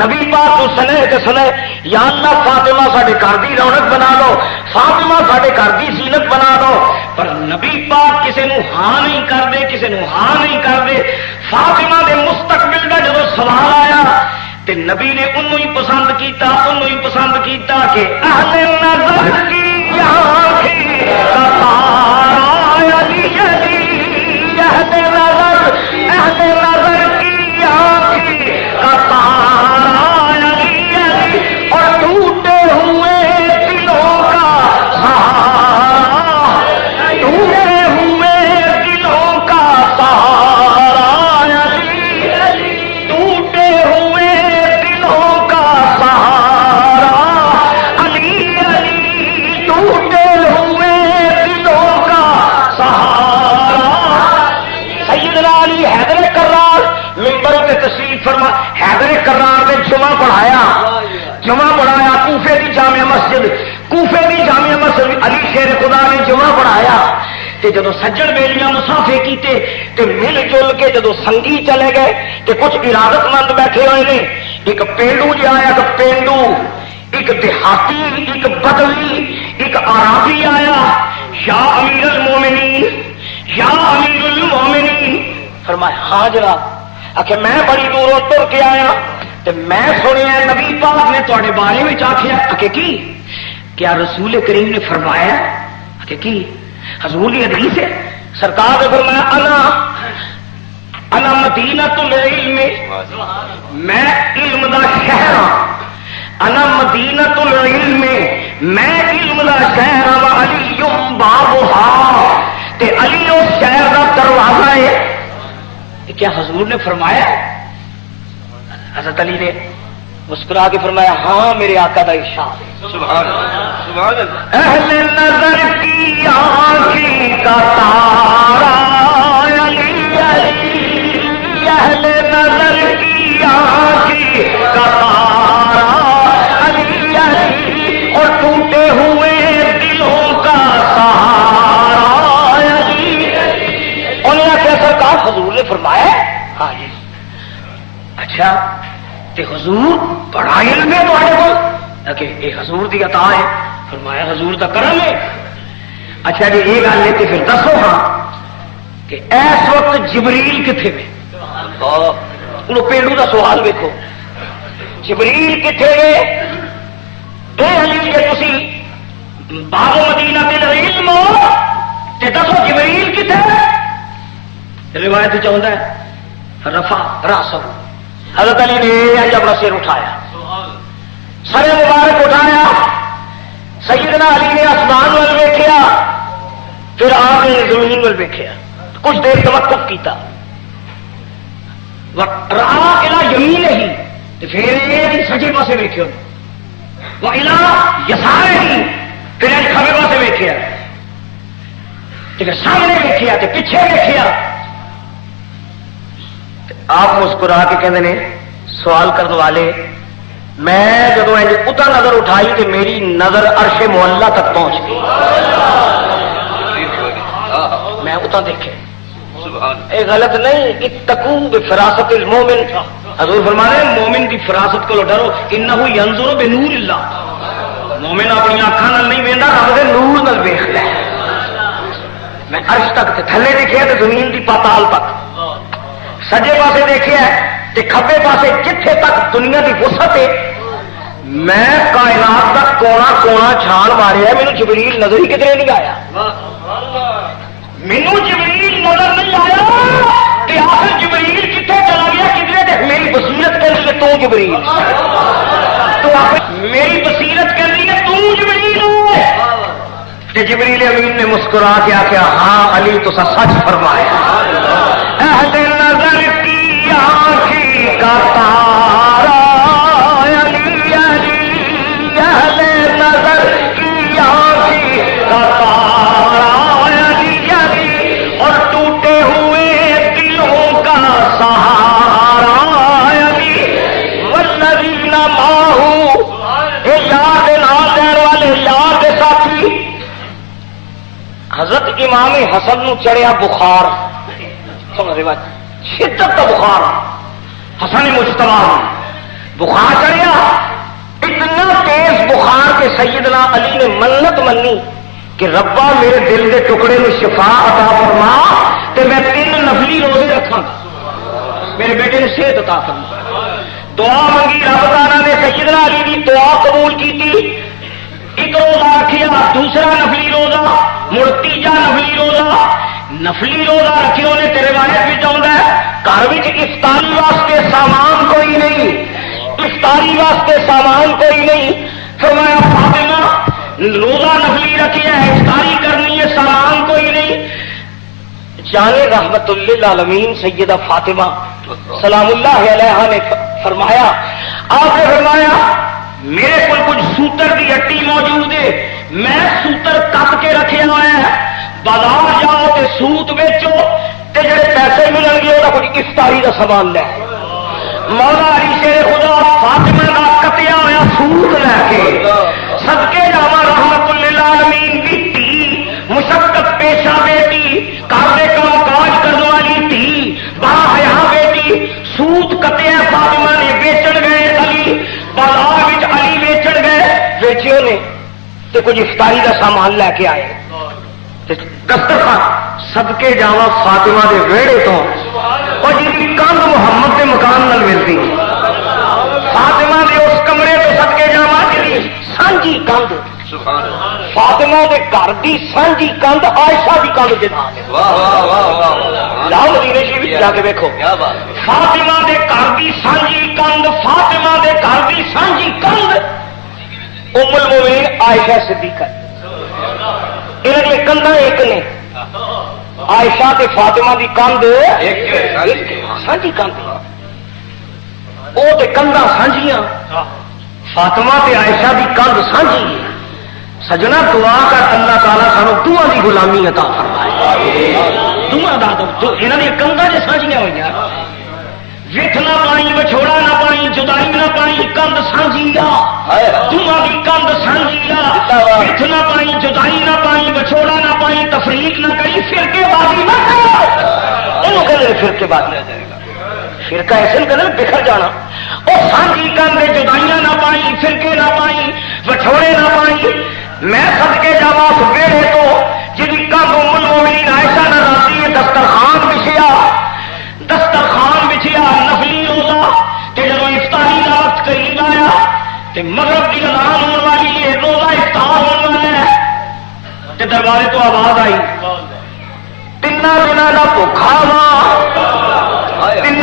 نبی پاک کو سنے تے سنے، یا اللہ فاطمہ ساڈے گھر دی رونق بنا دو، فاطمہ ساڈے گھر دی زینت بنا دو، پر نبی پاک کسے نو ہاں نہیں کردے، کسے نو ہاں نہیں کردے۔ فاطمہ دے مستقبل دا جدوں سوال آیا تے نبی نے انہوں ہی پسند کیتا، انہوں ہی پسند کیتا کہ اہل نظر کی آنکھیں کا تارا علی علی، اہل نظر کی آنکھیں کا تارا علی علی، اور ٹوٹے ہوئے دلوں کا سہارا، ٹوٹے ہوئے دلوں کا سہارا علی علی، ٹوٹے ہوئے دلوں کا سہارا علی علی، ٹوٹے ہوئے دلوں کا سہارا۔ سیدنا علی حیدر کرار ممبر پہ تشریف فرما، حیدر کرار نے جمعہ پڑھایا کوفے دی جامع مسجد، کوفے دی جامع مسجد علی شیر خدا نے جمعہ پڑھایا تے جدو سجن بیلیاں مسافے کیتے تے مل جل کے جدو سنگی چلے گئے تے کچھ ارادت مند بیٹھے ہوئے نے، ایک پینڈو جی آیا، ایک پینڈو، ایک دیہاتی، ایک بدوی، ایک عربی آیا، یا امیر المومنین، یا امیر المومنین، فرمایا ہاں جناب، آخر میں بڑی دوروں تر کے آیا تے میں سنیا نبی پاک نے تواڈے بارے میں آخیا، آخر کی کیا رسول کریم نے فرمایا؟ آخر کی حضور کی حدیث ہے، سرکار نے فرمایا انا مدینۃ العلم، میں علم دا شہر ہاں، انا مدینۃ العلم، میں علم دا شہر ہاں، علی بابھا، تے علی اس شہر دا دروازہ ہے۔ کیا حضور نے فرمایا؟ حضرت علی نے مسکرا کے فرمایا ہاں میرے آقا دا ارشاد ہے۔ سبحان اللہ۔ اہل نظر کی آنکھیں کا تارا علی علی، اہل نظر کی آنکھیں کا تارا علی علی، اور ٹوٹے ہوئے دلوں کا سہارا علی علی۔ انہوں نے کیا سرکار حضور نے فرمایا؟ ہاں جی۔ اچھا تے حضور بڑا علم ہے تھوڑے کو، کہ یہ حضور دی عطا ہے، فرمایا حضور دا کرم ہے۔ اچھا جی یہ گل ہے کہ پھر دسو ہاں کہ اس وقت جبریل کتنے میں؟ پینڈو دا سوال ویکو، جبریل کتنے گئے؟ اے علی جی تسی باب مدینہ العلم تے دسو جبریل کتنے؟ روایت چاہتا ہے رفع راسہ، حضرت علی نے اپنا سر اٹھایا، سر مبارک اٹھایا، سیدنا علی نے آسمان وال ویکھیا، پھر آپ نے زمین وال ویکھیا، کچھ دیر توقف کیتا، راہ الى یمین ہی، پھر سجے پاسے ویکھیا، وہ الى یسار ہی، پھر کھبے پاسے ویکھیا، پھر سامنے ویکھیا تے پیچھے ویکھیا۔ آپ مسکرا کے کہتے ہیں سوال کرنے والے، میں جدو اتنا نظر اٹھائی تو میری نظر عرش معلا تک پہنچ گئی، میں اتنا دیکھے، یہ غلط نہیں، اتقوا بفراست المومن، حضور فرمانے مومن کی فراست کو ڈرو، انہ ینظر بنور اللہ، مومن اپنی آنکھوں نال نہیں ویندا، رب دے نور نال ویکھدا ہے۔ میں عرش تک تے تھلے دیکھیا تے زمین دی پاتال تک، سجے پاسے دیکھیا تے کھبے پاسے جتھے تک دنیا کی وسعت ہے، میں کائنات کا کونا کونا چھان ماریا، مینو جبریل نظر ہی کدھر نہیں آیا، مینو جبریل نظر نہیں آیا کہ آخر جبریل کتنے چلا گیا کدھر، میری بصیرت کر رہی ہے تو جبریل، تو میری بصیرت کر رہی ہے تو جبریل کہ جبریل امین نے مسکرا کے آخیا ہاں علی تو سچ فرمایا، اہل نظر کی آنکھی کا تارا علی علی، اہل نظر کی آنکھی کا تارا علی علی، اور ٹوٹے ہوئے دلوں کا سہارا علی، والذین معہ، اے یاد نال دین والے یاد کے ساتھی، حضرت امام حسن نو چڑھیا بخار، شدت کا بخار، حسن مجتبی بخار چڑھیا، اتنا تیز بخار کہ سیدنا علی نے منت منی کہ ربا میرے دل کے ٹکڑے میں شفا عطا فرما تے میں 3 نفلی روزے رکھا، میرے بیٹے نے صحت عطا فرما، دعا منگی، رب تعالیٰ نے سیدنا علی کی دعا قبول کی، ایک روزہ رکھیا، دوسرا نفلی روزہ، مڑ تیجا نفلی روزہ، نفلی روزہ رکھے انہیں تیرے روایت بھی چاہتا ہے، گھر میں افطاری واسطے سامان کوئی نہیں، افطاری واسطے سامان کوئی نہیں، فرمایا فاطمہ روزہ نفلی رکھی ہے، افطاری کرنی ہے، سامان کوئی نہیں، جانے رحمت للعالمین سیدہ فاطمہ سلام اللہ علیہا نے فرمایا، آپ نے فرمایا میرے کو کچھ سوتر کی ہٹی موجود ہے، میں سوتر کٹ کے رکھے ہوا ہے، بازار جاؤ تے سوت بیچو تے جڑے پیسے ملن گے وہ کچھ افطاری کا سامان لے، مولا علی شیر خدا فاطمہ کا کٹیا ہوا سوت لے کے صدقے جاواں رحمت للعالمین کی تھی، مشقت پیشہ بیٹی، کارے کام کاج کرنے والی تھی، با حیا بیٹی، سوت کٹیا فاطمہ نے بیچن گئے، علی بازار علی بیچن گئے، بیچیوں نے تو کچھ افطاری کا سامان لے کے آئے، دسترخوان صدقے جاواں فاطمہ دے ویڑے تو اور جن کی کندھ محمد کے مکان نال ملتی، فاطمہ دے اس کمرے تو صدقے جاواں جی سانجی کندھ، فاطمہ دے گھر دی سانجی کندھ عائشہ دی کندھ دے نال، لاؤ مدینے شریف جا کے دیکھو، فاطمہ دے گھر دی سانجی کندھ، فاطمہ دے گھر دی سانجی کندھ، ام المومنین عائشہ صدیقہ، انہاں دی کندھاں ایک نے، عائشہ تے فاطمہ دی کندھ ایک سانجی کندھ، وہ تے کندھاں سانجیاں، فاطمہ تے عائشہ دی کندھ سانجی، سجنا دعا کر اللہ تعالیٰ سانو دعا دی غلامی عطا فرمائے، دعا دا تو انہاں دی کندھاں جے سانجیاں ہوئیاں، وچ نہ پائی وچھوڑا نہ پائی جدائی نہ پائی کندھ سانجیا، دعا دی کندھ سانجیا، وچ نہ پائی جدائی نہ پائی وچھوڑا نہ پائی تفریق نہ کری، فرقے بازی نہ کرو، انہوں کہتے ہیں فرقے بازی، فرقہ ایسے نہیں کہتے بکھر جانا، وہ سانجی کندھ جدائیاں نہ پائی، فرقے نہ پائی، وچھوڑے نہ پائی، میں صدقے جاواں اس ویڑے تو جدی کندھ ام المومنین عائشہ نہ راضی ہے، دسترخوان بچھیا، دسترخوان بچھیا، نفلی روزہ تے جدوں افطاری کا وقت قریب آیا تے مغرب کی اذان ہونے والی ہے، روزہ افطار ہونے والا ہے تے دروازے تو آواز آئی، 3 دنوں کا بھوکھا وا، 3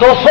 200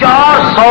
400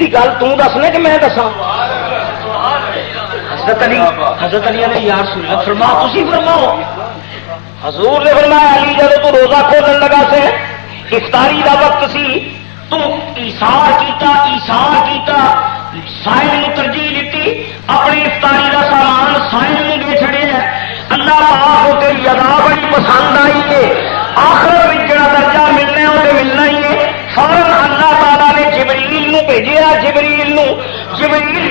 کی گل تسنے کہ میں دساں؟ حضرت علی نے یار سن فرما تھی فرماؤ. حضور نے فرمایا علی جب تو روزہ کھولن لگا سے افطاری کا وقت سی تو ایثار کیتا سائل نو ترجیح دیتی اپنی افطاری کا سامان سائل نے دے چھڑے. اللہ پاک کو تیری ادا بڑی پسند آئی ہے. آخرت میں جڑا درجہ ملنا ہے وہ ملنا ہی ہے. فوراً اللہ تعالیٰ نے جبریل نو بھیجیا. جبریل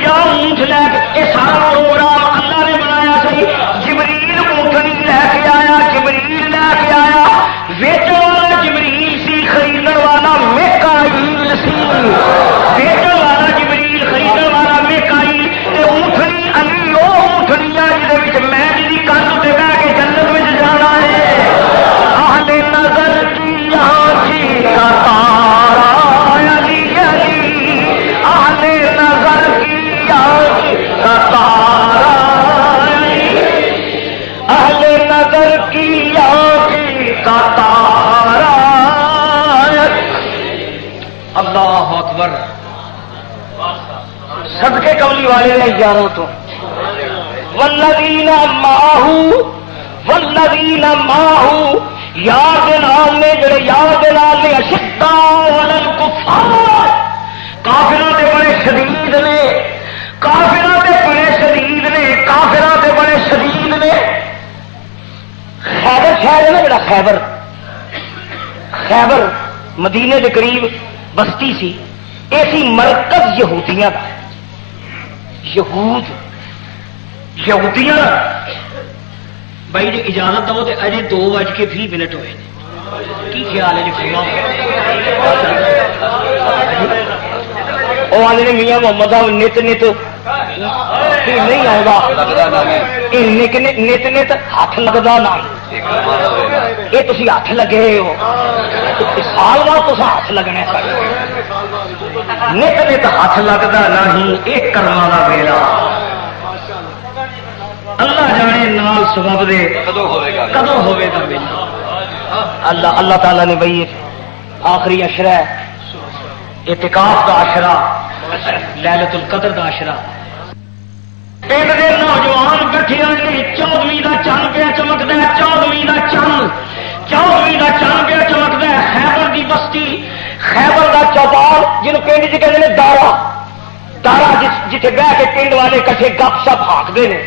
جا اونٹ لے کے یہ سارا پروگرام اللہ نے بنایا سی. جبریل اونٹنی لے کے آیا. جبریل لے کے آیا. ویچن والا جبریل سی, خریدن والا میکائیل سی. ویچن والا جبریل, خریدن والا میکائیل. اونٹنی علی وہ اونٹنی ہے جہد میں جی کن سے بہ کے جنت میں جانا ہے. اہل نظر کی آنکھی کا تارا علی علی, اہل نظر کی آنکھی کا تارا علی, اہل نظر کی آنکھی کا تارا. اللہ اکبر. صدقے قولی والے نے یاروں تو والذین معہو یار دے نال نے جڑے یار دے نال نے اشداء علی الکفار کافراں تے بڑے شدید نے. کافراں تے بڑے شدید نے. کافراں تے بڑے شدید نے. خیبر شہر ہے نا جڑا خیبر مدینے کے قریب بستی سی. ایسی مرکز یہودیاں دا. یہودیاں بھائی جی اجازت دو تو اجے 2:20 ہوئے. کی خیال ہے جی فرماؤ؟ وہ آدھے نے میاں محمد صاحب نت نہیں آؤں نت ہاتھ لگتا نہ یہ تھی ہاتھ لگے ہو سال بعد تو ہاتھ لگنا نت ہاتھ لگتا نہیں. ایک کرما کا ویلا اللہ جانے نال سبب دے کدو ہوئے گا ویلا. اللہ تعالیٰ نے بھائی آخری عشرہ اعتکاف کا عشرہ لیلۃ القدر کا عشرہ پنڈ کے نوجوان کٹھے ہوئے. 14ویں کا چند پیا چمکتا ہے. 14ویں کا چند پیا چمکتا ہے. خیبر کی بستی خیبر کا چوپال جنہوں پنڈ چ کہتے ہیں دارا جتنے بہ کے پنڈ والے کٹھے گپ شپ ہاکتے ہیں.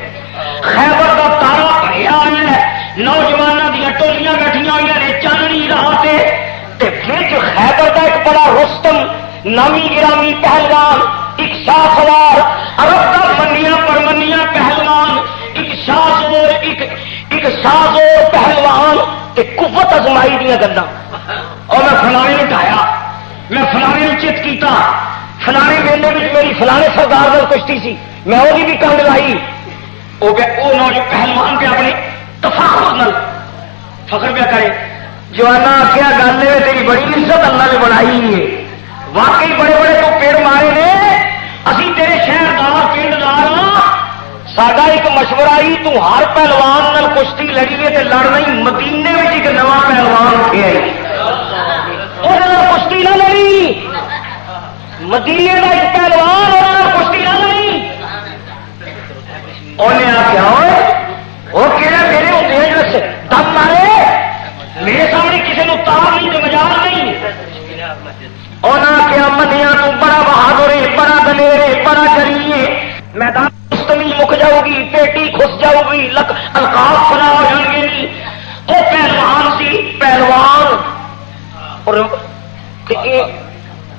خیبر کا تارا بھریا ہے. نوجوانوں دیا ٹولیاں بیٹھیا ہوئی نے چاننی رات خیبر کا ایک بڑا رستم نامی گرامی پہلوان ایک شاہ سوار عرب کا منیا پرمنیا پہلوان ایک شاہ زور پہلوان تے قوت ازمائی دیا گلا. اور میں فلانے نے ڈایا, میں فلانے نے چت کیتا, فلانے میلے میں میری فلانے سردار گل کشتی سی, میں وہی بھی کنڈ لائی. وہ نوجوان پہلوان پہ اپنے تفاخر نال فخر پہ کرے. جوانا کیا گل ہے تیری بڑی عزت اللہ نے بنائی ہے. واقعی بڑے بڑے تو پیڑ مارے نے. اسی تیرے شہردار پنڈدار ہاں. ساڈا ایک مشورہ ہی تو ہر پہلوان نال کشتی لڑی ہے تے لڑنا ہی مدینے میں ایک نواں پہلوان اٹھیا ہے وہ کشتی نہ لڑی. مدینے کا ایک پہلوان اور کشتی نہ لڑی. انہیں آخیا وہ کہڑا میرے ہوتے ہیں جو دم مارے میرے سامنے کسی نے تار نہیں تو مجال نہیں. انہیں آخیا منیا تو بڑا بہادر ہے, بڑا دلیر ہے, بڑا جری ہے. میدان مستمی مک جاؤ گی, پیٹی خس جاؤ گی, القاب فنا ہو جان گے نہیں. وہ پہلوان سی پہلوان. اور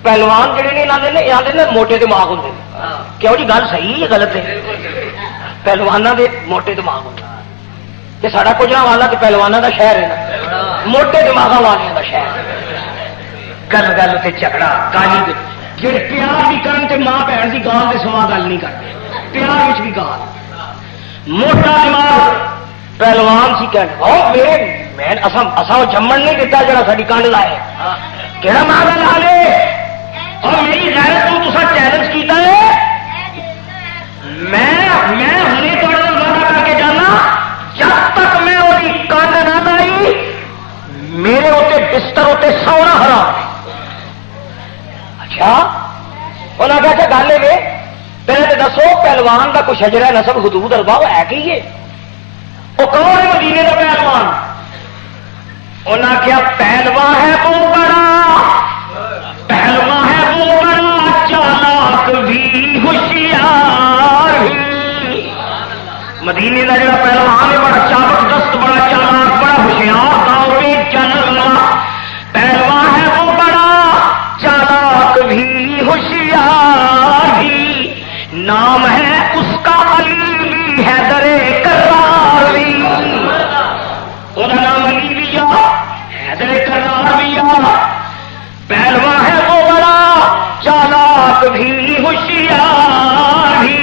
پہلوان جہے نے آدھے موٹے دماغ ہوں. کیوں جی گل صحیح ہے غلط ہے؟ پہلوانوں کے موٹے دماغ ہوں. کہ ساڈا کجرا والا تو پہلوانوں کا شہر ہے نا, موٹے دماغ والوں کا شہر. گل سے جھگڑا گالی جی پیار بھی کرن تے ماں بہن کی گال کے سوا گل نہیں کرتے. پیار بھی گال. موٹا دماغ پہلوان سی اصا جمن نہیں دیتا جڑا ساری کنڈ لائے. کہڑا ماں کا لا لے. اور میری غیرت کو تصا چیلنج کیتا ہے. میں ہنے تھوڑا وعدہ کر کے جانا جب تک میں وہی کنڈ نہ لائی میرے اتنے بستر اتنے سونا حرام. اچھا انہیں کہا کہ گل ہے پہلے تو دسو پہلوان کا کوئی شجرہ نسب حدود اربا وہ ہے کہ وہ کون ہے مدینے کا پہلوان؟ انہاں کیا پہلوان ہے وہ بڑا، پہلوان ہے وہ بڑا چالاک بھی ہوشیار بھی۔ مدینے کا جڑا پہلوان ہے بڑا چابک دست، بڑا چالاک، بڑا ہوشیار، داؤ پہ چلن والا پہلوان ہے وہ بڑا چالاک بھی ہوشیار بھی۔ نام ہے اس کا علی بھی حیدر کرار بھی، وہ نام علی بھی حیدر کرار بھی۔ پہلوان ہے وہ بڑا چالاک بھی ہوشیار بھی،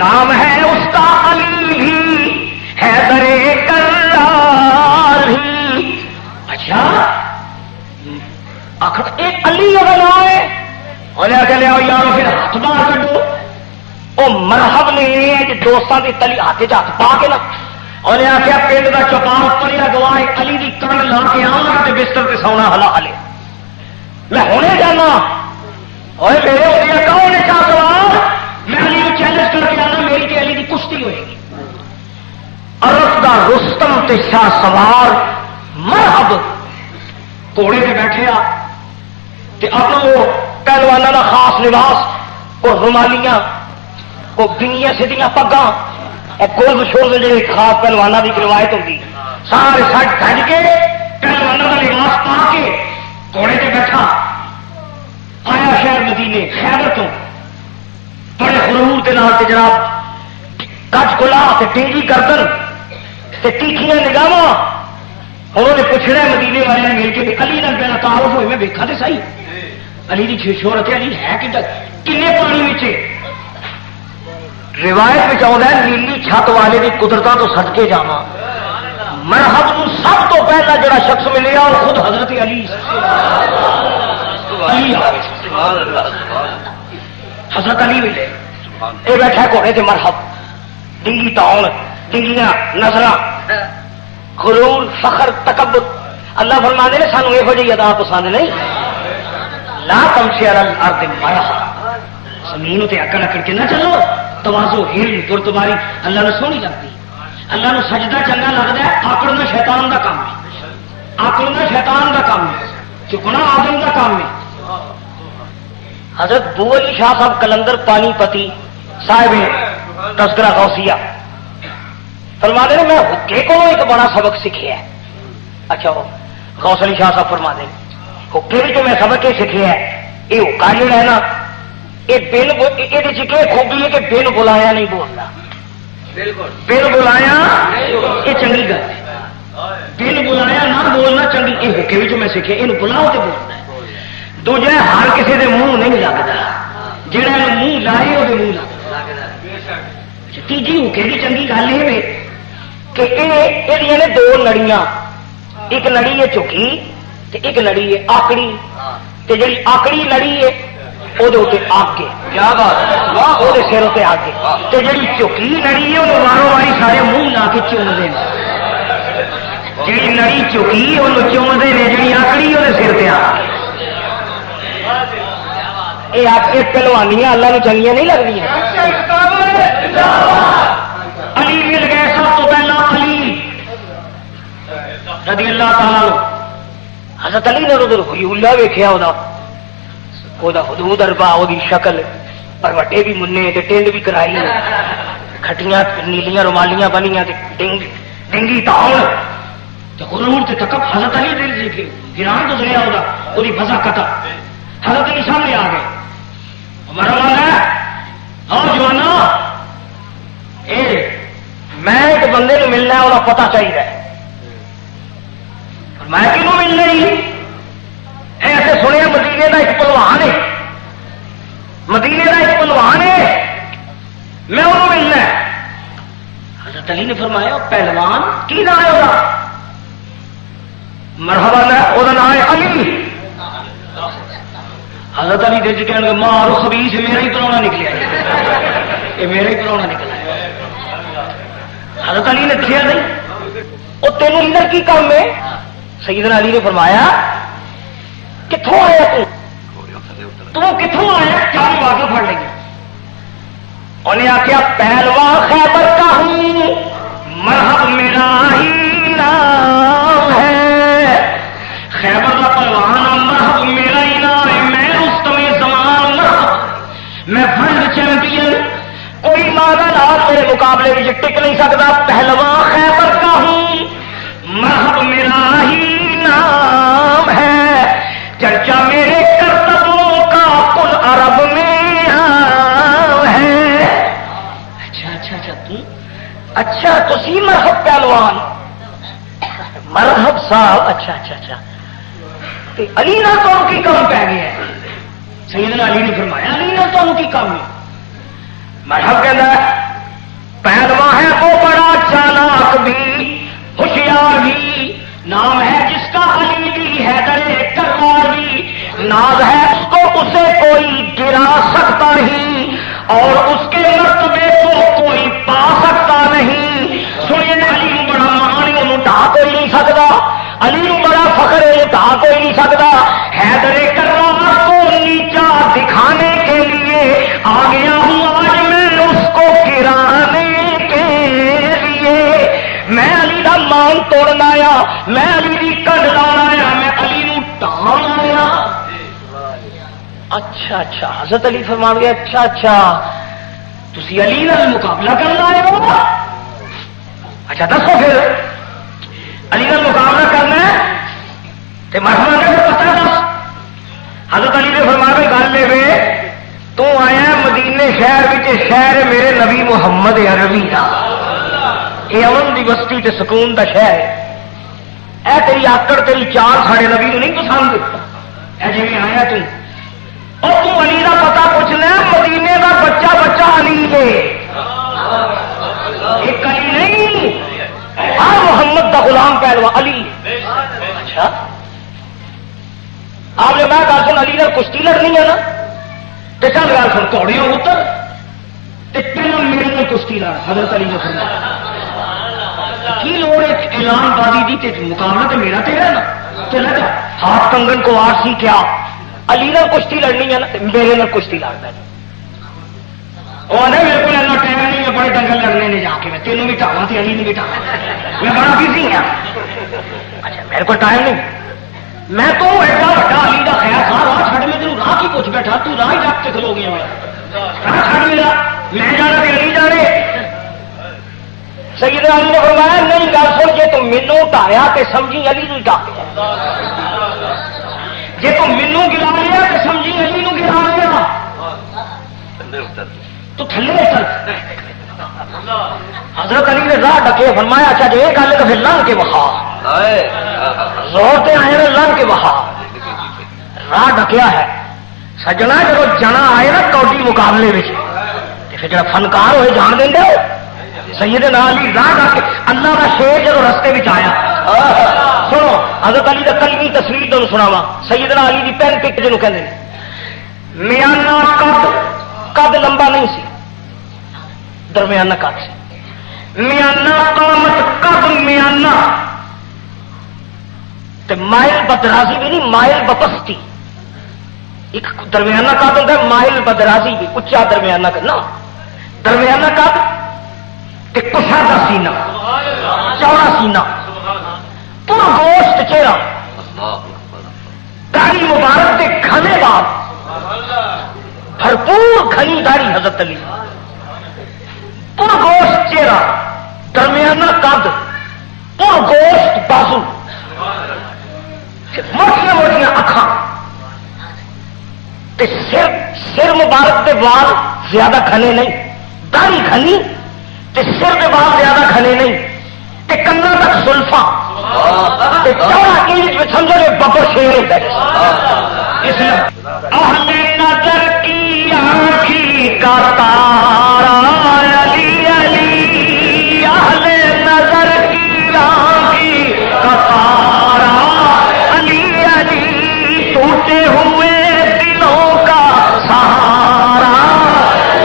نام ہے اس کا علی بھی حیدر کرار بھی۔ اچھا آخر ایک علی اگر نام ہے انہیں آ کے لیا یار پھر ہاتھ باہر کڈو۔ وہ مرحب نے دوستوں کی تلی ہاتھ ہاتھ پا کے نا انہیں آخیا پنڈ کا چوپال پڑیا گواہ علی کی کنڈ لا کے آؤں تو بستر سے سونا ہلا ہلے میں ہونے جانا اور میرے ہوتے کہو نے کیا سوال میں علی کو چیلنج کر کے آنا میری کہ علی کی کشتی ہوئے گی۔ عرب دا رستم تے شاہ سوار مرحب گھوڑے پہ بیٹھے آ تے اپنا وہ پہلوانوں کا خاص لباس وہ رومالیاں وہ بنیاں سیدیاں پگاں اور گول مشہور جی خاص پہلوانوں کی روایت ہوتی سارے سج دج کے پہلوانوں کا لباس پا کے گھوڑے پہ بیٹھا آیا شہر مدینے خیبر تو بڑے غرور کے نام سے جناب گج گلا ٹینگی گردن تے تیکھیاں نگاہاں انہوں نے پوچھنا مدینے والے نے مل کے علی نال پہلا تعارف ہوئے میں دیکھا تو صحیح علی کی شہرت علی ہے کنے پانی میں روایت میں آتا ہے نیلی چھت والے کی قدرتوں تو صدقے جاواں مرحب کو سب تو پہلا جڑا شخص ملیا وہ خود حضرت علی حضرت علی ملے یہ بیٹھا گھوڑے سے مرحب ڈنگی تاؤن ڈنگیاں نظر غرور فخر تکبر اللہ فرماندے نے سانو یہو جہی ادا پسند نہیں لا تمشی علی الارض مرحا زمین تے اکڑ اکڑ کے نہ چلو تواضع علم پرتباری اللہ نے سونی لگتی اللہ نے سجدہ چنگا لگتا ہے آکڑنا شیطان دا کام ہے آکڑنا شیطان دا کام ہے چکنا آدم دا کام ہے حضرت بو علی شاہ صاحب کلندر پانی پتی صاحب تذکرہ غوثیہ فرما دے میں حکے کو ایک بڑا سبق سیکھا ہے اچھا غوث علی شاہ صاحب فرما دے حکے بھی جو میں سبق یہ سیکھا ہے یہ حکا جڑا ہے نا یہ بن یہ خوبی ہے کہ بن بلایا نہیں بولنا بن بلایا یہ چنگی گل ہے بن بلایا نہ بولنا چنگی یہ حکے بھی جو میں سیکھے یہ بلاؤ تو بولنا ہے دوجا ہر کسی کے منہ نہیں لگتا جہاں منہ لائے وہ منہ لگتا تیجی حکے کی چنگی گل یہ کہ یہ نے دو لڑیاں ایک لڑی ہے چکی ایک لڑی ہے آکڑی جی آکڑی لڑی ہے وہ آگے کیا بات وہ سر سے آگے جی چکی لڑی ہے وہ واروں واری سارے منہ لا کے چومتے ہیں جی لڑی چکی وہ چومتے ہیں جی آکڑی وہ سر سے آ یہ آپ کے پہلوانیاں اللہ نے چنگیاں نہیں لگتی علی مل گئے سب تو پہلا علی رضی اللہ تعالی حضرت علی نے ادھر حیولہ ویکھیا وہ حدود اربا وہ شکل پر وڈے بھی منے ٹینڈ بھی کرائی کھٹیاں نیلیاں رومالیاں بنیاں ڈنگی تاؤن غرور تے تکب حضرت علی دل سیکھے گران تو سنیا وہ فضا قطع حضرت علی سامنے آ گئے ہمارا والا آؤ جوانا میں ایک بندے کو ملنا ہے انہیں پتا چاہیے میں کنوں مل رہی ایسے سنیا مدینے کا ایک پلوان ہے مدینے کا ایک پلوان ہے میں انہوں ملنا ہے حضرت علی نے فرمایا پہلوان کی نام ہے وہ مرحبا وہ نام ہے علی حضرت علی دل کہ مارو خبیث میرا ہی پرونا نکلیا یہ میرا ہی پرونا نکلا حضرت علی نے دکھیا نہیں وہ تینوں ادھر کی کام ہے سیدنا علی نے فرمایا کتوں آیا تو تو کتوں آیا کیا واقع پڑ لگی انہیں آخیا پہلوان خیبر کا ہوں مرحب میرا ہی نام ہے خیبر کا پہلوان مرحب میرا ہی نام ہے میں رستم زمان مرحب میں فرنٹ چیمپئن کوئی مادا لال میرے مقابلے میں ٹک نہیں سکتا پہلوان خیبر کا ہوں مرحب میرا ہی نام ہے چرچا میرے کرتبوں کا کل عرب میں ہے اچھا تو سی مرحب پہلوان مرحب صاحب اچھا علی نہ تو کی کم پی گیا ہے سیدنا علی نے فرمایا علی نہ تو کی کم ہے مرحب کہتا ہے پہلوان ہے وہ بڑا چالاک بھی ہوشیار بھی نام ہے جس کا علی بھی حیدر کرار بھی ناز ہے اس کو اسے کوئی گرا سکتا نہیں اور اس کے مرتبے کو کوئی پا سکتا نہیں سنیے علی نو بڑا مان انہوں ڈھا کوئی نہیں سکتا علی نو بڑا فخر ہے ڈھا کوئی نہیں سکتا حیدر کرار کو نیچا دکھانے کے لیے آ گیا ہوں آج میں اس کو گرانے کے لیے میں علی کا مان توڑنا آیا میں علی کی کڈ لانا آیا میں علی نو ٹان آیا اچھا حضرت علی فرمان گیا اچھا تسی علی نال مقابلہ کرنا آئے ہو اچھا دسو پھر علی نال مقابلہ کرنا ہے تے مرحبا کا پتہ دس حضرت علی نے فرمایا گل لے تو آیا مدینے شہر وچ شہر میرے نبی محمد عربی دا یہ امن دی بستی تے سکون دا شہر ہے اے تیری آکڑ تیری چال ساڑے نبی نو نہیں پسند اے جی آیا تو علی کا پتا پوچھنا مدینے کا بچہ علی ہے ایک علی نہیں ہر محمد کا غلام پہلوان علی اچھا آپ نے میں گل سن علی نے کشتی لڑنی ہے نا تو چل گل سن گھوڑیوں اتر پہلے میرے نے کشتی لڑ حضرت علی نے فرمایا کی لوڑ ایک اعلان بازی دی مقابلہ تو میرا تیرا نا چلا جا ہاتھ کنگن کو آر سی کیا علی نال کشتی لڑنی ہے نا میرے نال کشتی لڑنا وہ آدھا میرے کو اتنا ٹائم نہیں ہے بڑے ڈنگل لڑنے نے جا کے میں تینوں بھی ٹاوا تے علی نے بھی ٹاوا میں بڑا بزی ہوں اچھا میرے کو ٹائم نہیں میں تو ایڈا بڑا علی کا خیال تھا راہ چھڑ میں تینوں راہ کی پوچھ بیٹھا تو راہ ہی ڈاک کے کھلو گیا میں راہ چھڑ میرا میں جانا تے علی جانے سیدنا علی نے فرمایا نہیں گل سن جے تو مینوں ٹایا تے سمجھی علی نو ٹایا جی تو مینو گرا لیا تو سمجھی علی نو گرا لیا تو تھلے اتر حضرت علی نے راہ ڈکے فرمایا اچھا جی یہ گل تو پھر لنگ کے وہا زور سے آئے نا لنگ کے وہا راہ ڈکیا ہے سجنا جب جنا آئے نا کوڈی مقابلے میں پھر جا فنکار ہوئے جان دیں گے سیدنا علی راہ ڈکے اللہ کا شیر جب رستے میں آیا سنو حضرت علی کا کلمی تصویر تمہیں سناوا سیدنا علی کی پین پک جنوں کہتے ہیں میانہ قد لمبا نہیں سی درمیانہ قد سی میانہ قامت قد میانہ تے مائل بدرازی بھی نہیں مائل بپستی ایک درمیانہ قد ہوتا ہے مائل بدرازی بھی اچا درمیانہ کرنا درمیانہ قد تے کشادہ سینہ چوڑا سینہ پورا گوشت چہرہ داڑھی مبارک کے کھانے بعد بھرپور گھنی داڑھی حضرت علی پورا گوشت چہرہ درمیانہ قد پورا گوشت بازو موٹیاں موٹیاں اکھاں تے سر مبارک کے وال زیادہ گھنے نہیں داڑھی گھنی تے سر کے وال زیادہ گھنے نہیں تے کنا تک زلفاں چوڑا انچ میں سمجھو یہ ببر شیر ہوتا ہے اس لیے اہل نظر کی آنکھی کا تارا علی علی اہل نظر کی آنکھی کا تارا علی علی ٹوٹے ہوئے دلوں کا سہارا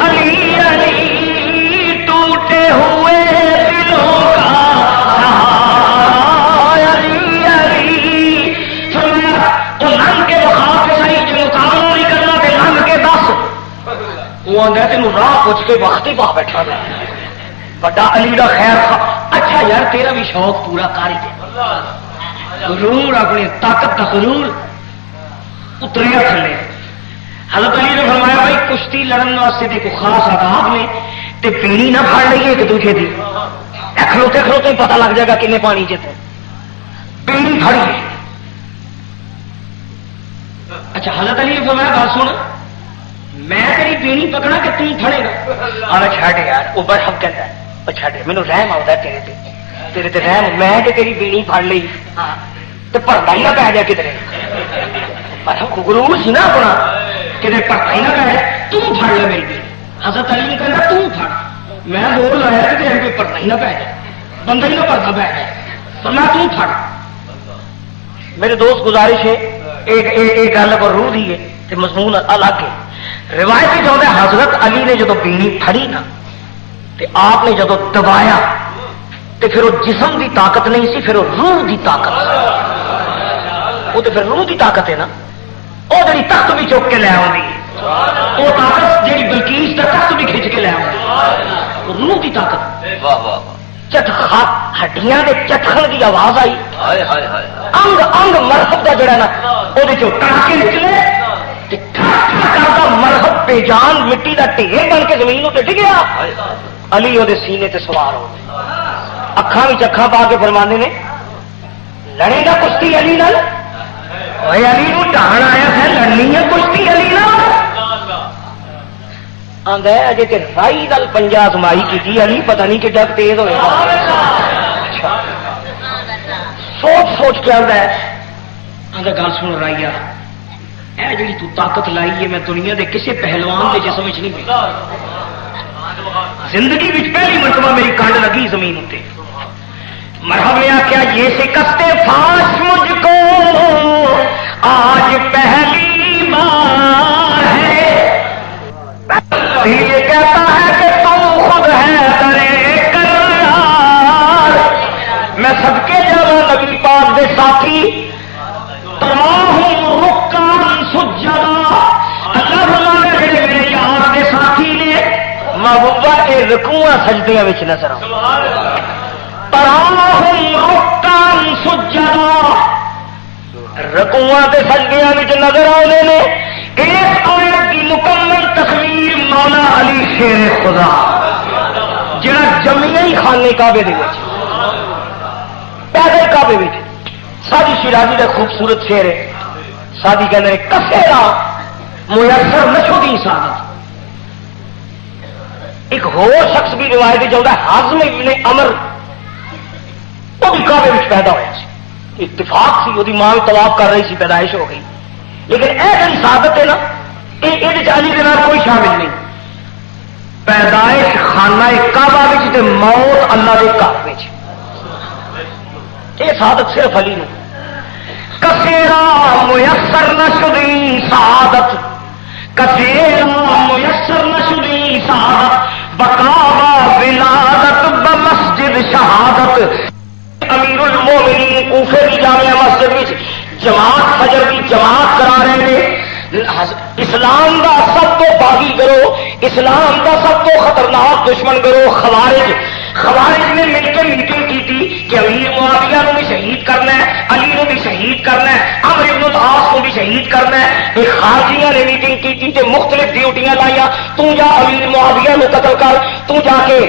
علی علی ٹوٹے ہوئے دلوں کا سہارا وہ آدھا تین راہ پوچھ کے وقت ہی پا بیٹھا گیا بڑا علی دا خیر خواہ. اچھا یار تیرا بھی شوق پورا کر ہی دے ضرور اپنی طاقت کا ضرور اتریا تھلے. حضرت علی نے فرمایا بھائی کشتی لڑن واسطے کوئی خاص آداب نے تے پیڑی نہ پھڑ لئیے ایک دوسرے کی کھلوتے کھلوتے پتہ لگ جائے گا کنے پانی چتے پیڑی پھڑیے. اچھا حضرت علی نے فرمایا بات سن میں تیری بیڑی پکڑا کہ تم پھڑے گا. آنا چھڈ یار وہ برحب کہتا ہے وہ چھڈ مینوں رحم آتا ہے تیرے تے رحم میں کہ تیری بیڑی پھڑ لی تو پڑتا ہی نہ پی جائے کدھر غرور سی نا اپنا کدھر پڑتا ہی نہ پی جائے تم پھڑ لے میری بیڑی. حضرت علی نے کہا تم پھڑ میں زور لایا کہ کوئی پڑتا ہی نہ پی جائے بندہ ہی نہ پڑتا پی جائے پر میں تم پھڑ. میرے دوست گزارش ہے ایک گل پر روح دی ہے مضمون الگ ہے. روایت جو ہے حضرت علی نے جدو بیڑی پھڑی نا تے آپ نے جدو دبایا تے پھر وہ جسم دی طاقت نہیں سی پھر وہ روح دی طاقت وہ تو پھر روح دی طاقت ہے نا. وہ جی تخت بھی چک کے لے آؤں وہ طاقت جی بلکیس کا تخت بھی کھچ کے لے آؤں روح دی طاقت. ہڈیاں دے چٹخن کی آواز آئی انگ انگ مرحب کا جڑا نا وہ ٹاکے نکلے مرحب بے جان مٹی کا ڈھیر بن کے زمین اتنے ڈگیا. علی وہ سینے تے سوار ہو اکھاں اکھاں پا کے فرمانے نے لڑے گا کشتی علی نال علی نو ڈان آیا ہے لڑنی ہے کشتی علی نال آندا ہے اجے تے رائی نال پنجا ازمائی کی علی پتہ نہیں کڈا تیز ہوئے گا. سوچ سوچ کے آندا ہے آندا گل سن رائیا اے جڑی تو طاقت لائی ہے میں دنیا دے کسے پہلوان دے جسم وچ نہیں پئی زندگی وچ پہلی مرتبہ میری کنڈ لگی زمین اتے. مرحب نے آخیا یہ شکست فاش مجھ کو آج پہلی بار ہے. دل یہ کہتا ہے کہ تم خود ہے درے کرار میں صدقے جاواں نبی پاک دے ساتھی تراہم رکعن سجدا. اللہ فرماتا ہے جڑے میرے یار دے ساتھی نے محبوبہ کے رکوعاں سجدیاں وچ نظر آؤں تراہم رکعن سجدا رکوعاں تے سجدیاں وچ نظر آؤندے نے. اس آیت کی مکمل تصویر مولا علی شیر خدا جڑا جمعیہ ہی خانے کعبے دے وچ پیدل کعبے وچ سادی شیرازی کا خوبصورت شعر ہے. سادی کہتے ہیں کسیرا میسر نشودی سعادت. ایک اور شخص بھی روایت چلتا ہے حازم ابن عمر وہ بھی کعبے میں پیدا ہوا سی. اتفاق سی وہ ماں طواف کر رہی سی پیدائش ہو گئی لیکن اے جی سعادت ہے نا یہ علی کے نام کوئی شامل نہیں. پیدائش خانہ کعبہ وچ تے موت اللہ دے گھر وچ یہ سعادت صرف علی نے. کسیرا میسر نشدی سعادت کسیرا میسر نشدی سعادت بقاوا ولادت بمسجد شہادت. امیر المومنین کوفے کی جامع مسجد میں جماعت فجر کی جماعت کرا رہے ہیں. اسلام دا سب تو باغی کرو اسلام دا سب تو خطرناک دشمن کرو خوارج. خوارج نے مل کے میٹنگ کی تھی کہ امیر معاویہ کو بھی شہید کرنا ہے علی کو بھی شہید کرنا ہے عمرو بن العاص کو بھی شہید کرنا ہے. یہ خارجیاں نے میٹنگ کی تھی کہ مختلف ڈیوٹیاں لائیا تو جا امیر معاویہ کو قتل کر تو جا کے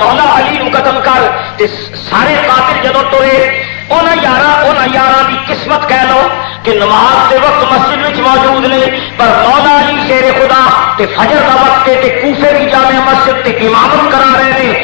مولا علی کو قتل کر. سارے قاتل جدو ٹرے انہاں یاراں دی قسمت کہہ لو کہ نماز کے وقت مسجد میں موجود نہیں پر مولا علی شیر خدا تے فجر کا وقت تے کوفے کی جامع مسجد تے امامت کرا رہے ہیں.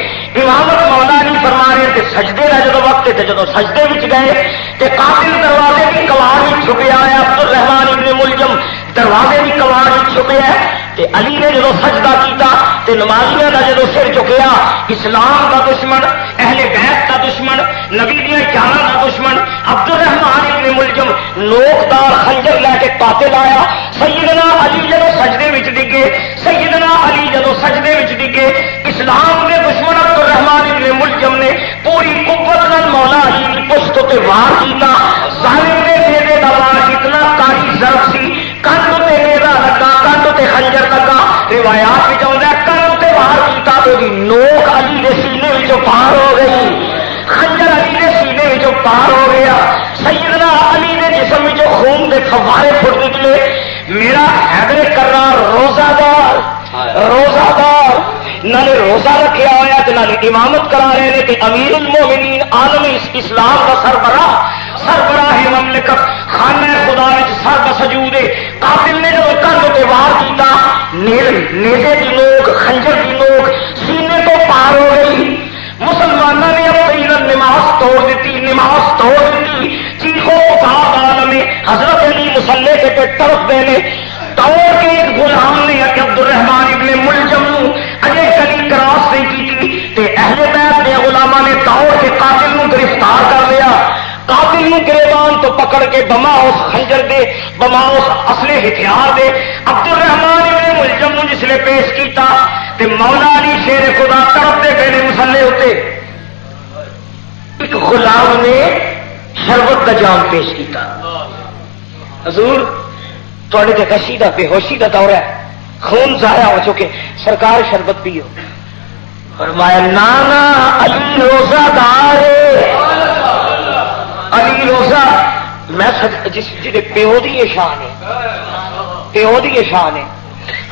امامت مولا علی فرما رہے تے سجدے کا جدو وقت تے جدو سجدے وچ گئے تے قاتل دروازے کی کواڑ وچ چھپیا ہے عبد الرحمان ابن ملجم دروازے کی کواڑ وچ چھپیا ہے تے علی نے جدو سجدہ کیتا تے نمازیاں دا جدو سر چکیا اسلام دا دشمن اہل بیت دا دشمن نبی دیاں جاناں دا دشمن عبد الرحمان ابن ملجم نوکدار خنجر لے کے قاتل آیا. سیدنا علی جدو سجدے وچ ڈگے سیدنا علی جدو سجدے وچ ڈگے اسلام کے دشمن عبد الرحمان ابن ملجم نے پوری قوت نال مولا علی کی پشت تے وار کیتا. ظالم نے میرے دا وار اتنا کاری ضرب سی کندھ تے میرا لگا کندھ تے خنجر لگا روایات بھی آتا ہے کرم تے وار کیتا تو دی نوک علی دے سینے وچوں پار ہو گئی، خنجر علی دے سینے وچوں پار ہو گیا، سیدنا علی دے جسم وچوں خون دے فوارے پھٹ نکلے۔ میرا حیدر کرار روزہ دار نہ روزہ رکھیا ہوا تے نہ امامت کرا رہے ہیں کہ امیر المومنین عالم اسلام کا سربراہ مملکت خانہ خدا وچ سر بسجود قاتل نے جو کندھ تے وار کیتا، نیزے دی نوک خنجر دی نوک سینے تو پار ہو گئی۔ مسلمانوں نے اپنی نماز توڑ دیتی، چیخو عالم حضرت علی مسلح سے پہ طرف دینے توڑ کے ایک غلام نے عبد الرحمان ابن ملجم اجے کلی کراس نہیں کی تے اہل بیت دے غلاماں نے توڑ کے قاتل نو گرفتار کر لیا۔ قاتل نو گریبان تو پکڑ کے بما اس خنجر دے بما اس اصلے ہتھیار دے عبد الرحمان ابن ملجم نو جس نے پیش کیتا تے مولا علی شیر خدا طرف دے پہلے مسلے ہوتے ایک غلام نے شربت کا جام پیش کیتا۔ حضور تھوڑے تے غشی دا بے ہوشی دا دور ہے، خون ضائع ہو چکے، سرکار شربت پیو۔ فرمایا نانا علی روزہ دار، علی روزہ میں جس جی پیو دی شان ہے، پیو دی شان ہے،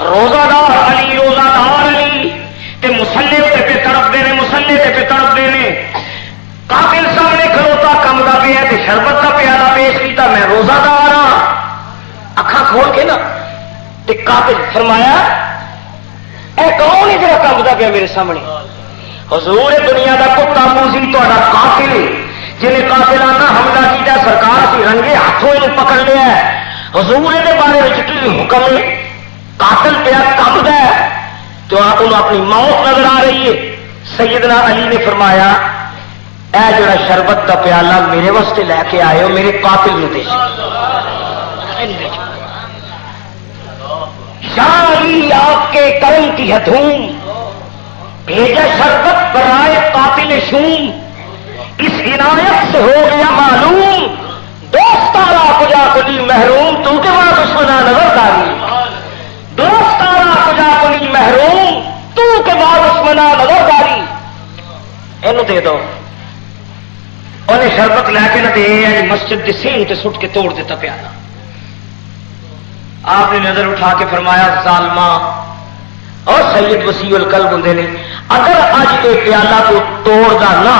روزہ دار علی روزہ دار علی تے مسلے پہ تڑپ دینے، مسلے پہ تڑپ دینے۔ قاتل سامنے کھلوتا کم دا پیا تے شربت کا پیالہ پیش کیتا، میں روزہ دار ہاں، اکھاں کھول کے نا تے قاتل فرمایا اے کون ہے جڑا کم دا پیا میرے سامنے؟ حضور دنیا دا کتا موزی تہاڈا قاتل جنہیں قاتلانہ حملہ کیتا، سرکار سی رنگے ہاتھوں یہ پکڑ لیا ہے، حضور دے بارے میں کی حکم ہے؟ قاتل پیا کم دا ہے تو انہوں اپنی موت نظر آ رہی ہے۔ سیدنا علی نے فرمایا اے جڑا شربت کا پیالہ میرے واسطے لے کے آئے ہو میرے قاتل نو دے۔ شاہ علی آپ کے کرم کی ہدھوم بھیجا شربت برائے قاتل شوم، اس عنایت سے ہو گیا معلوم دوستارا کجا کلی محروم، تو کے بعد دشمنا نظر داری، دوستارا کجا کلی محروم تو کے بعد دشمنا نظر داری، اینو دے دو۔ انہیں شربت لے کے نہ دے مسجد کے سین تے سٹ کے توڑ دیتا پیالہ۔ آپ نے نظر اٹھا کے فرمایا ظالما اور سید وسیع القلب ہوں نے اگر اج یہ پیالہ تو توڑ دا نہ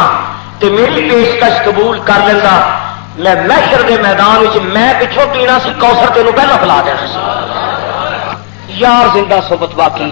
تے میری پیشکش قبول کر لینا، میں محشر دے میدان میں پچھوں پینا سی، کوثر تینوں پہلا پلا دینا سی۔ یار زندہ صحبت باقی